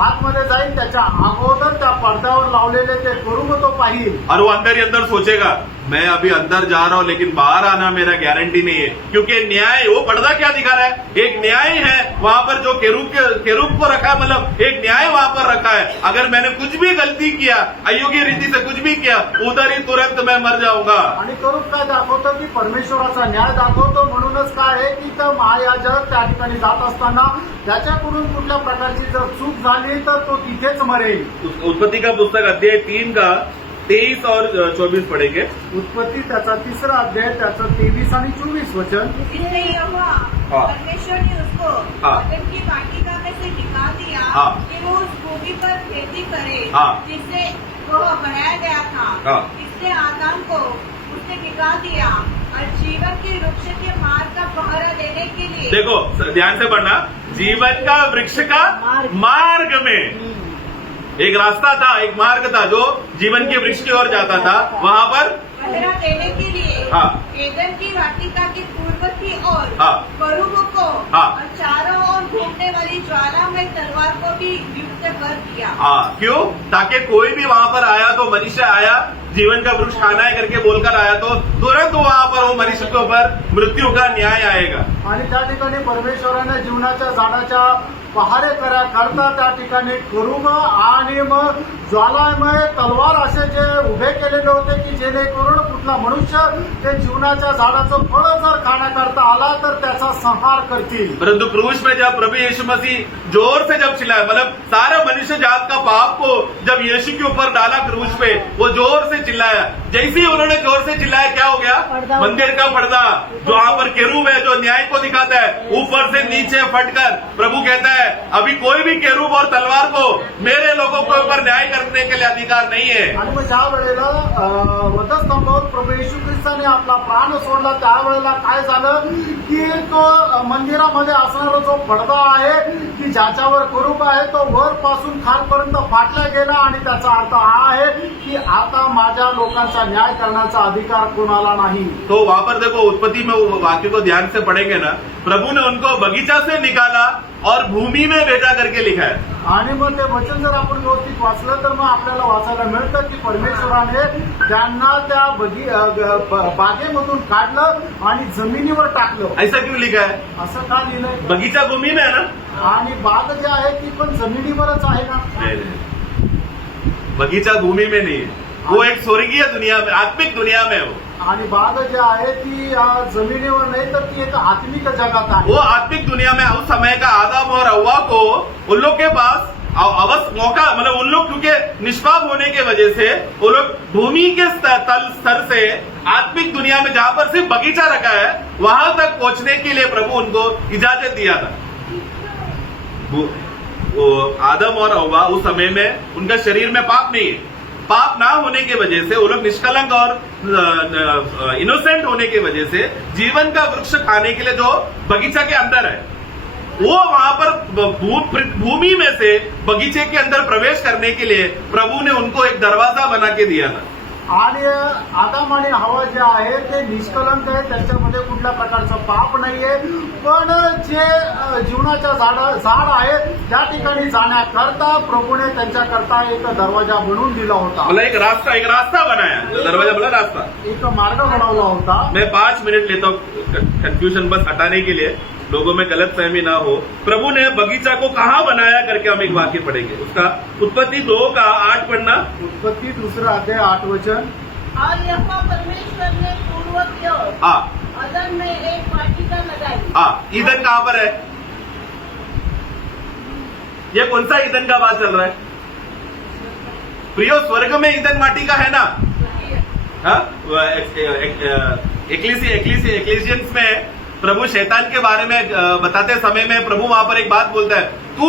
आतमध्ये जाईल त्याच्या अगोदर त्या पडद्यावर लावलेले ते करूब तो पाहिल, और वो अंदर ही अंदर सोचेगा मैं अभी अंदर जा रहा हूं लेकिन बाहर आना मेरा गारंटी नहीं है, क्योंकि न्याय, वो पर्दा क्या दिखा रहा है, एक न्याय है वहां पर जो केरूब को रखा है, मतलब एक न्याय वहां पर रखा है। अगर मैंने कुछ भी गलती किया, अयोग्य रीति से कुछ भी किया, उधर ही तुरंत मैं मर जाऊंगा। आणि करूब काय दाखवतो की परमेश्वराचा न्याय दाखवतो, म्हणूनच काय आहे की तर महायाजक त्या ठिकाणी जात असताना त्याच्याकडून कुठल्या प्रकारची जर चूक झाली तर तो तिथेच मरेल। उत्पत्ति का पुस्तक अध्याय 3 का 23 और 24 पढ़ेंगे। उत्पत्ति त्याचा 3रा अध्याय त्याचं 23 आणि 24 वचन। इसलिए यहोवा हाँ। परमेश्वर ने उसको हाँ। अदन की वाटिका में से निकाल दिया हाँ। कि वो उस भूमि पर खेती करे हाँ। जिससे वह बनाया गया था। हाँ। इसलिए आदम को उसने निकाल दिया और जीवन के वृक्ष के मार्ग का पहरा देने के लिए, देखो ध्यान से पढ़ना, जीवन का वृक्ष का मार्ग में एक रास्ता था, एक मार्ग था जो जीवन के वृक्ष की ओर जाता था, वहां पर पहरा देने के लिए हाँ। एदन की वाटिका की पूर्व की ओर हाँ। करूब को हाँ। और चारों ओर घूमने वाली ज्वाला में तलवार को भी युक्त कर दिया। हाँ, क्यों? ताकि कोई भी वहां पर आया तो मनुष्य आया, जीवन का वृक्ष खाना है करके बोलकर आया तो तुरंत वहां पर वो मनुष्य के ऊपर मृत्यू का न्याय आएगा। आणि त्या ठिकाणी परमेश्वराने जीवनाच्या झाडाच्या पहारे करता त्या ठिकाणी करूब आणि मग ज्वालामय तलवार असे जे उभे केलेले होते की जेणेकरून कुठला मनुष्य ते जीवनाच्या झाडाचं फळ जर खाण्याकरता आला तर त्याचा संहार करतील। परंतु क्रूस में जब प्रभु यीशु मसीह जोर से जब चिल्लाया, मतलब सारा मनुष्य जात का पाप को जब यीशु के ऊपर डाला क्रूस पे, वो जोर से चिल्लाया। जैसे ही उन्होंने जोर से चिल्लाया क्या हो गया? पर्दा। मंदिर का पर्दा जो वहां पर केरूब है, जो न्याय को दिखाता है, ऊपर से नीचे फटकर प्रभु कहता है अभी कोई भी केरूब और तलवार को मेरे लोगों के ऊपर न्याय करने के लिए अधिकार नहीं है। आणि मग ज्या वेळेला वधस्तंभावर प्रभू येशू ख्रिस्ताने आपला प्राण सोडला त्यावेळेला काय झालं की तो मंदिरामध्ये असणारा जो पडदा आहे की ज्याच्यावर करूब आहे तो वर पासून खालपर्यंत फाटला गेला आणि त्याचा अर्थ हा आहे की आता माझ्या लोकांचा न्याय करण्याचा अधिकार कोणाला नाही। तो वहां पर देखो उत्पत्ति में वो वाक्य को ध्यान से पढ़ेंगे ना, प्रभु ने उनको बगीचा से निकाला और भूमि में भेजा करके लिखा है। आणि मग ते वचन जर आपण व्यवस्थित वाचलं तर मग आपल्याला वाचायला मिळतं की परमेश्वराने त्यांना त्या बागेमधून काढलं आणि जमिनीवर टाकलं। ऐसा क्यों लिखा है? असं का लिहिलंय? बगीचा भूमि में है ना? आणि बाग जी आहे ती पण जमिनीवरच आहे ना? नहीं। बगीचा भूमि में नहीं है, वो एक स्वर्गीय दुनिया में, आत्मिक दुनिया में है वो। आणि बाग जे आहे ती जमिनीवर नाही तर ती एक आत्मिक जगात आहे. वो आत्मिक दुनिया में उस समय का आदम और हव्वा को उन लोग के पास मौका, मतलब उन लोग क्योंकि निष्पाप होने के वजह से वो लोग भूमि के स्तर से आत्मिक दुनिया में जहां पर सिर्फ बगीचा रखा है वहां तक पहुंचने के लिए प्रभु उनको इजाजत दिया था. वो आदम और हव्वा उस समय में उनका शरीर में पाप नहीं है. पाप ना होने की वजह से वो लोग निष्कलंक और इनोसेंट होने की वजह से जीवन का वृक्ष खाने के लिए जो बगीचा के अंदर है, वो वहां पर भूमि में से बगीचे के अंदर प्रवेश करने के लिए प्रभु ने उनको एक दरवाजा बना के दिया था. आणि आदम आणि हवा जे आहे ते निष्कलंक आहे, त्यांच्यामध्ये कुठल्या प्रकारचं पाप नाहीये. पण जे जीवनाच्या झाड आहे त्या ठिकाणी जाण्याकरता प्रभूने त्यांच्याकरता एक दरवाजा बनवून दिला होता. मतलब एक रास्ता बनाया. दरवाजा बोला रास्ता. एक मार्ग बनवला होता. मैं 5 मिनट लेता हूँ कंफ्यूजन बस हटाने के लिए, लोगों में गलत फहमी ना हो. प्रभु ने बगीचा को कहाँ बनाया करके हम एक वाक्य पढ़ेंगे. उसका उत्पत्ति 2 का 8 पढ़ना. उत्पत्ति 2 अध्याय 8 वचन. और यहोवा परमेश्वर ने पूर्व की ओर हाँ अदन में एक वाटिका लगाई. हाँ. ईदन कहाँ पर है? ये कौन सा ईदन का बात चल रहा है? प्रियो, स्वर्ग में ईदन वाटिका है ना? हाँ, एक्लीसियंस में प्रभु शैतान के बारे में बताते समय में प्रभु वहां पर एक बात बोलता है, तू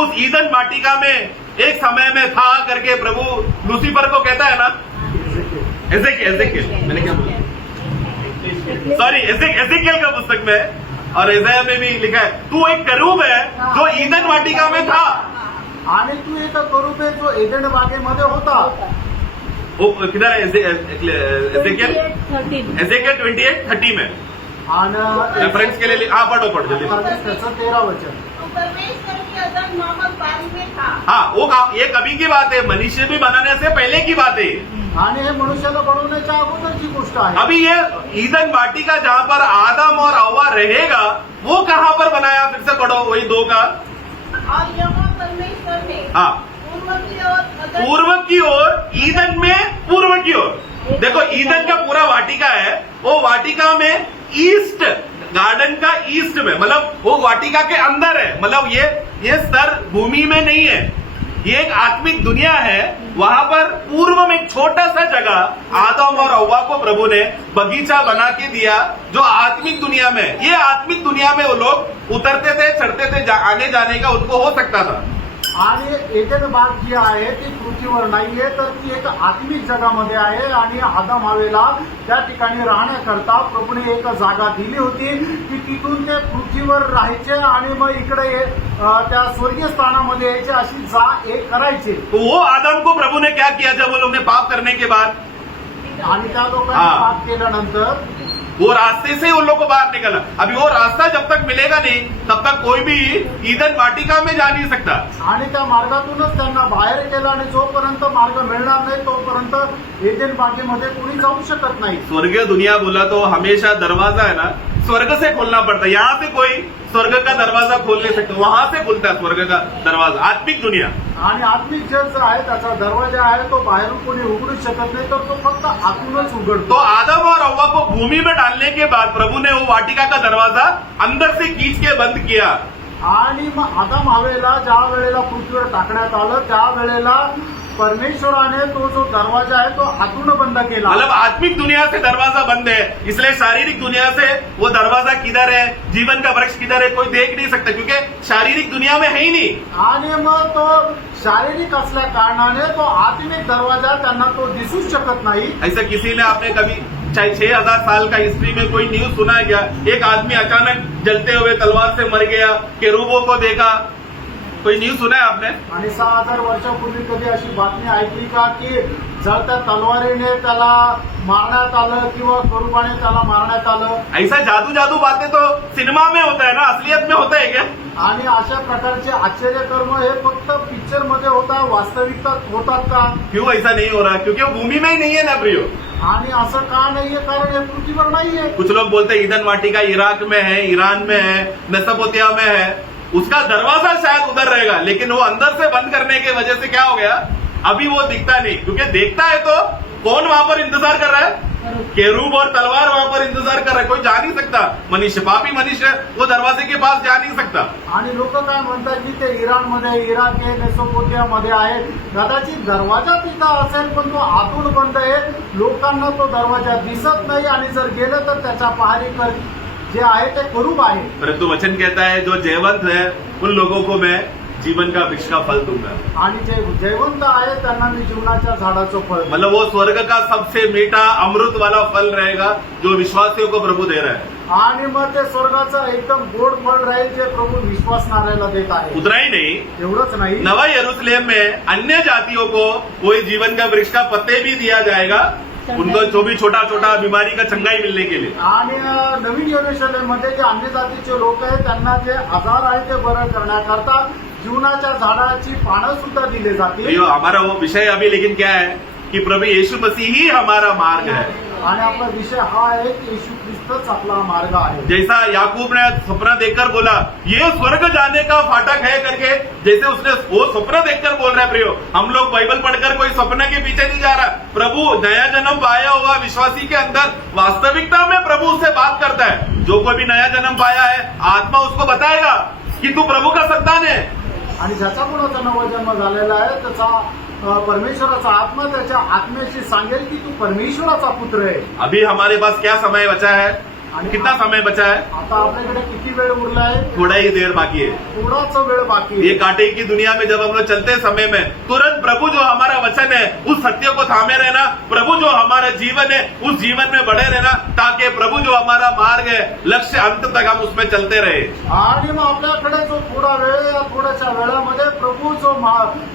उस ईदन वाटिका में एक समय में था करके प्रभु लूसीफर को कहता है ना. एजेकियल मैंने क्या बोला, सॉरी, एजेकियल का पुस्तक में और इज़ाया में भी लिखा है, तू एक करूब है जो ईदन वाटिका में था. आणि तू एक करूब आहे जो एदन बागेमध्ये होता. वो किधर है? एजेकियल 28:30 में आणि रेफरेंस के लिए. हाँ पढ़ो जल्दी. त्याचं 13 वचन. तो परमेश्वर की अदन नामक बारी में था. हाँ, वो ये कभी की बात है, मनुष्य भी बनाने से पहले की बात है. आणि हे मनुष्याला बनवण्याच्या अगोदरची गोष्ट आहे. अभी ये ईदन वाटिका जहाँ पर आदम और हव्वा रहेगा वो कहाँ पर बनाया? फिर से पढ़ो वही 2 का. और यहोवा परमेश्वर ने हाँ, पूर्व की ओर अदन पूर्व की ओर, ईदन में पूर्व की ओर. देखो ईदन का पूरा वाटिका है, वो वाटिका में ईस्ट, गार्डन का ईस्ट में, मतलब वो वाटिका के अंदर है. मतलब ये स्तर भूमि में नहीं है, ये एक आत्मिक दुनिया है. वहां पर पूर्व में एक छोटा सा जगह आदम और हव्वा को प्रभु ने बगीचा बना के दिया जो आत्मिक दुनिया में. ये आत्मिक दुनिया में वो लोग उतरते थे, चढ़ते थे, आने जाने का उनको हो सकता था. आणि एदन बाग जी आहे ती पृथ्वीवर नाहीये तर ती एक आत्मिक जगामध्ये आहे. आणि आदम हवेला त्या ठिकाणी राहण्याकरता प्रभूने एक जागा दिली होती की तिथून ते पृथ्वीवर राहायचे आणि मग इकडे त्या स्वर्गीय स्थानामध्ये यायचे, अशी एक करायचे. तो वो आदम को प्रभु ने क्या किया जब वो लोग ने पाप करने के बाद? आणि त्या लोकांनी हाँ. पाप केल्यानंतर वो रास्ते से उन लोगों को बाहर निकलना. अभी वो रास्ता जब तक मिलेगा नहीं तब तक कोई भी ईदन वाटिका में जा नहीं सकता. आणि त्या मार्गातूनच त्यांना बाहेर केलं. आणि जोपर्यंत मार्ग मिळणार नाही तोपर्यंत एदेन बागेमध्ये कोणी जाऊ शकत नाही. स्वर्गीय दुनिया बोला तो हमेशा दरवाजा है ना, स्वर्ग से खोलना पड़ता है. यहाँ से कोई स्वर्ग का दरवाजा खोल नहीं सकता, वहां से खुलता है स्वर्ग का दरवाजा. आत्मिक दुनिया आणि आत्मिक जग जो आहे त्याचा दरवाजा आहे तो बाहेरून कोणी उघडू शकत नाही, तर तो फक्त आतूनच तो उघडतो. आदम और हव्वा को भूमि में डालने के बाद प्रभु ने वो वाटिका का दरवाजा अंदर से खींच के बंद किया. आणि मग आदम हवेला ज्या वेळेला पृथ्वीवर टाकण्यात आलं त्या वेळेला परमेश्वराने तो जो दरवाजा आहे तो आतून बंद केला. मतलब आत्मिक दुनिया से दरवाजा बंद है, इसलिए शारीरिक दुनिया से वो दरवाजा किधर है, जीवन का वृक्ष किधर है, कोई देख नहीं सकता क्योंकि शारीरिक दुनिया में है ही नहीं. आणि मग तो शारीरिक असल्या कारणाने तो आत्मिक दरवाजा त्यांना तो दिसूच शकत नाही. ऐसा किसी ने आपने कभी 6000 साल का हिस्ट्री में कोई न्यूज सुना है क्या? एक आदमी अचानक जलते हुए तलवार से मर गया, केरूबों को देखा, कोई न्यूज सुना है आपने? आणि 6000 वर्षापूर्वी कधी अशी बातमी ऐकली का की जळत्या तलवारीने त्याला मारण्यात आलं किंवा करूबाने त्याला मारण्यात आलं? ऐसा जादू बातें तो सिनेमा में होता है ना, असलियत में होता है क्या? आणि अशा प्रकारचे आश्चर्यकर्म हे फक्त पिक्चर मध्ये होतात, वास्तविकतात होतात का? क्यों ऐसा नहीं हो रहा? क्योंकि वो भूमि में ही नहीं है ना प्रियो. आणि असं का नाहीये? कारण हे पृथ्वीवर नाहीये. कुछ लोग बोलते हैं ईदन वाटिका इराक में है, ईरान में है, मेसोपोटामिया में है. उसका दरवाजा शायद उधर रहेगा, लेकिन वो अंदर से बंद करने की वजह से क्या हो गया, अभी वो दिखता नहीं. क्योंकि देखता है तो कौन वहां पर इंतजार कर रहा है? केरूब और तलवार वहां पर इंतजार कर रहा है, कोई जा नहीं सकता। मनुष्य, पापी मनुष्य वो दरवाजे के पास जा नहीं सकता। आणि लोक काय म्हणतात की ते इराणमध्ये, इराक आहे, मेसोपोटियामध्ये आहे, कदाचित दरवाजा तिथं असेल पण तो आतून बंद आहे, लोकांना तो दरवाजा दिसत नाही आणि जर गेलं तर त्याच्या पहारेकर जे आहे ते करूब आहे. परंतु वचन कहता है जो जयवंत है उन लोगों को मैं जीवन का वृक्ष का फल दूंगा। आणि जे जयवंत आहे त्यांना मी जीवनाच्या झाडाचं फळ. मतलब वो स्वर्ग का सबसे मीठा अमृत वाला फल रहेगा जो विश्वासियों को प्रभु दे रहा है। आणि मग ते स्वर्गाचं एकदम गोड फळ राहील जे प्रभू विश्वासणाऱ्याला देत आहे. उतना ही नहीं, एवढंच नाही, नवा यरूशलेम में अन्य जातियों को कोई जीवन का वृक्ष का पत्ते भी दिया जाएगा, उनको जो भी छोटा छोटा बीमारी का चंगाई मिलने के लिए। आणि नवीन यरूशलेममध्ये जे अन्य जातीचे लोक आहेत त्यांना जे आजार आहे ते बरं करण्याकरता जीवनाच्या झाडाची पानं सुद्धा दिले जातील. तो हमारा वो विषय अभी लेकिन क्या है कि प्रभु यीशु मसीह ही हमारा मार्ग है। आणि आपला विषय हा आहे की येशू ख्रिस्तच आपला मार्ग आहे. जैसा याकूब ने सपना देखकर बोला ये स्वर्ग जाने का फाटक है करके, जैसे उसने वो सपना देखकर बोल रहा है प्रियो, हम लोग बाइबल पढ़कर कोई सपना के पीछे नहीं जा रहा। प्रभु नया जन्म पाया हुआ विश्वासी के अंदर वास्तविकता में प्रभु उससे बात करता है। जो कोई भी नया जन्म पाया है आत्मा उसको बताएगा कि तू प्रभु का संतान है। आणि ज्याचा कोणाचा नवजन्म झालेला आहे त्याचा परमेश्वराचा आत्मा त्याच्या आत्म्याशी सांगेल की तू परमेश्वराचा पुत्र आहे. अभी हमारे पास क्या समय बचा है? कितना समय बचा है? आता आपल्याकडे किती वेळ उरला आहे? थोड़ा ही देर बाकी है। थोडाच वेळ बाकी ये आहे. कांटे की दुनिया में जब हम लोग चलते समय में तुरंत प्रभु जो हमारा वचन है उस सत्य को थामे रहना, प्रभु जो हमारा जीवन है उस जीवन में बढ़े रहना, ताकि प्रभु जो हमारा मार्ग है लक्ष्य अंत तक हम उसमें चलते रहे। आणि मग आपल्याकडे जो थोडा वेळ आहे या थोड्याशा वेळामध्ये प्रभू जो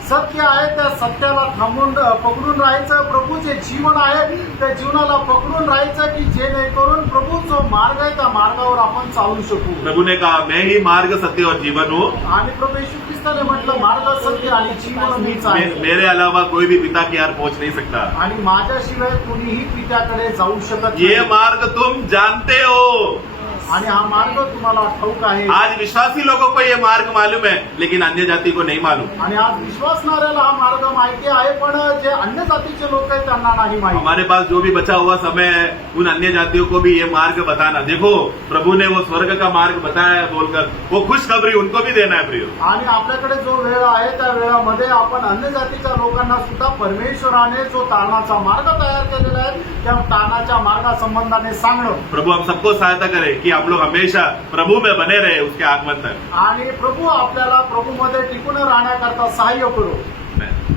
सत्य आहे त्या सत्याला थांबून पकडून राहायचं. प्रभू जे जीवन आहे त्या जीवनाला पकडून राहायचं की जेणेकरून प्रभू जो मार्ग आहे त्या मार्गावर आपण चालू शकू. प्रभु ने कहा मैं ही मार्ग सत्य और जीवन हूँ, आणि प्रभू येशू ख्रिस्ताने म्हटलं मार्ग सत्य आणि जीवन मीच आहे. मेरे अलावा कोई भी पिता की यार पहुंच नहीं सकता। आणि माझ्याशिवाय कुणीही पित्याकडे जाऊ शकत ये नाही. मार्ग तुम जानते हो। आणि हा मार्ग तुम्हाला ठाऊक आहे. आज विश्वासी लोगों को ये मार्ग मालूम है लेकिन अन्य जाति को नहीं मालूम। आणि आज विश्वासणाऱ्याला हा मार्ग माहिती आहे पण जे अन्य जातीचे लोक आहेत त्यांना नाही माहिती. हमारे पास जो भी बचा हुआ समय है उन अन्य जातियों को भी ये मार्ग बताना। देखो प्रभु ने वो स्वर्ग का मार्ग बताया है बोलकर वो खुशखबरी उनको भी देना है प्रियो। आणि आपल्याकडे जो वेळ आहे त्या वेळामध्ये आपण अन्य जातीच्या लोकांना सुद्धा परमेश्वराने जो तारणाचा मार्ग तयार केलेला आहे त्या तारणाच्या मार्गासंबंधाने सांगणं. प्रभु हम सबको सहायता करे कि हम लोग हमेशा प्रभु में बने रहे उसके आगमन तक। आणि प्रभू आपल्याला प्रभूमध्ये टिकून राहण्याकरता सहाय्य करू. आमेन।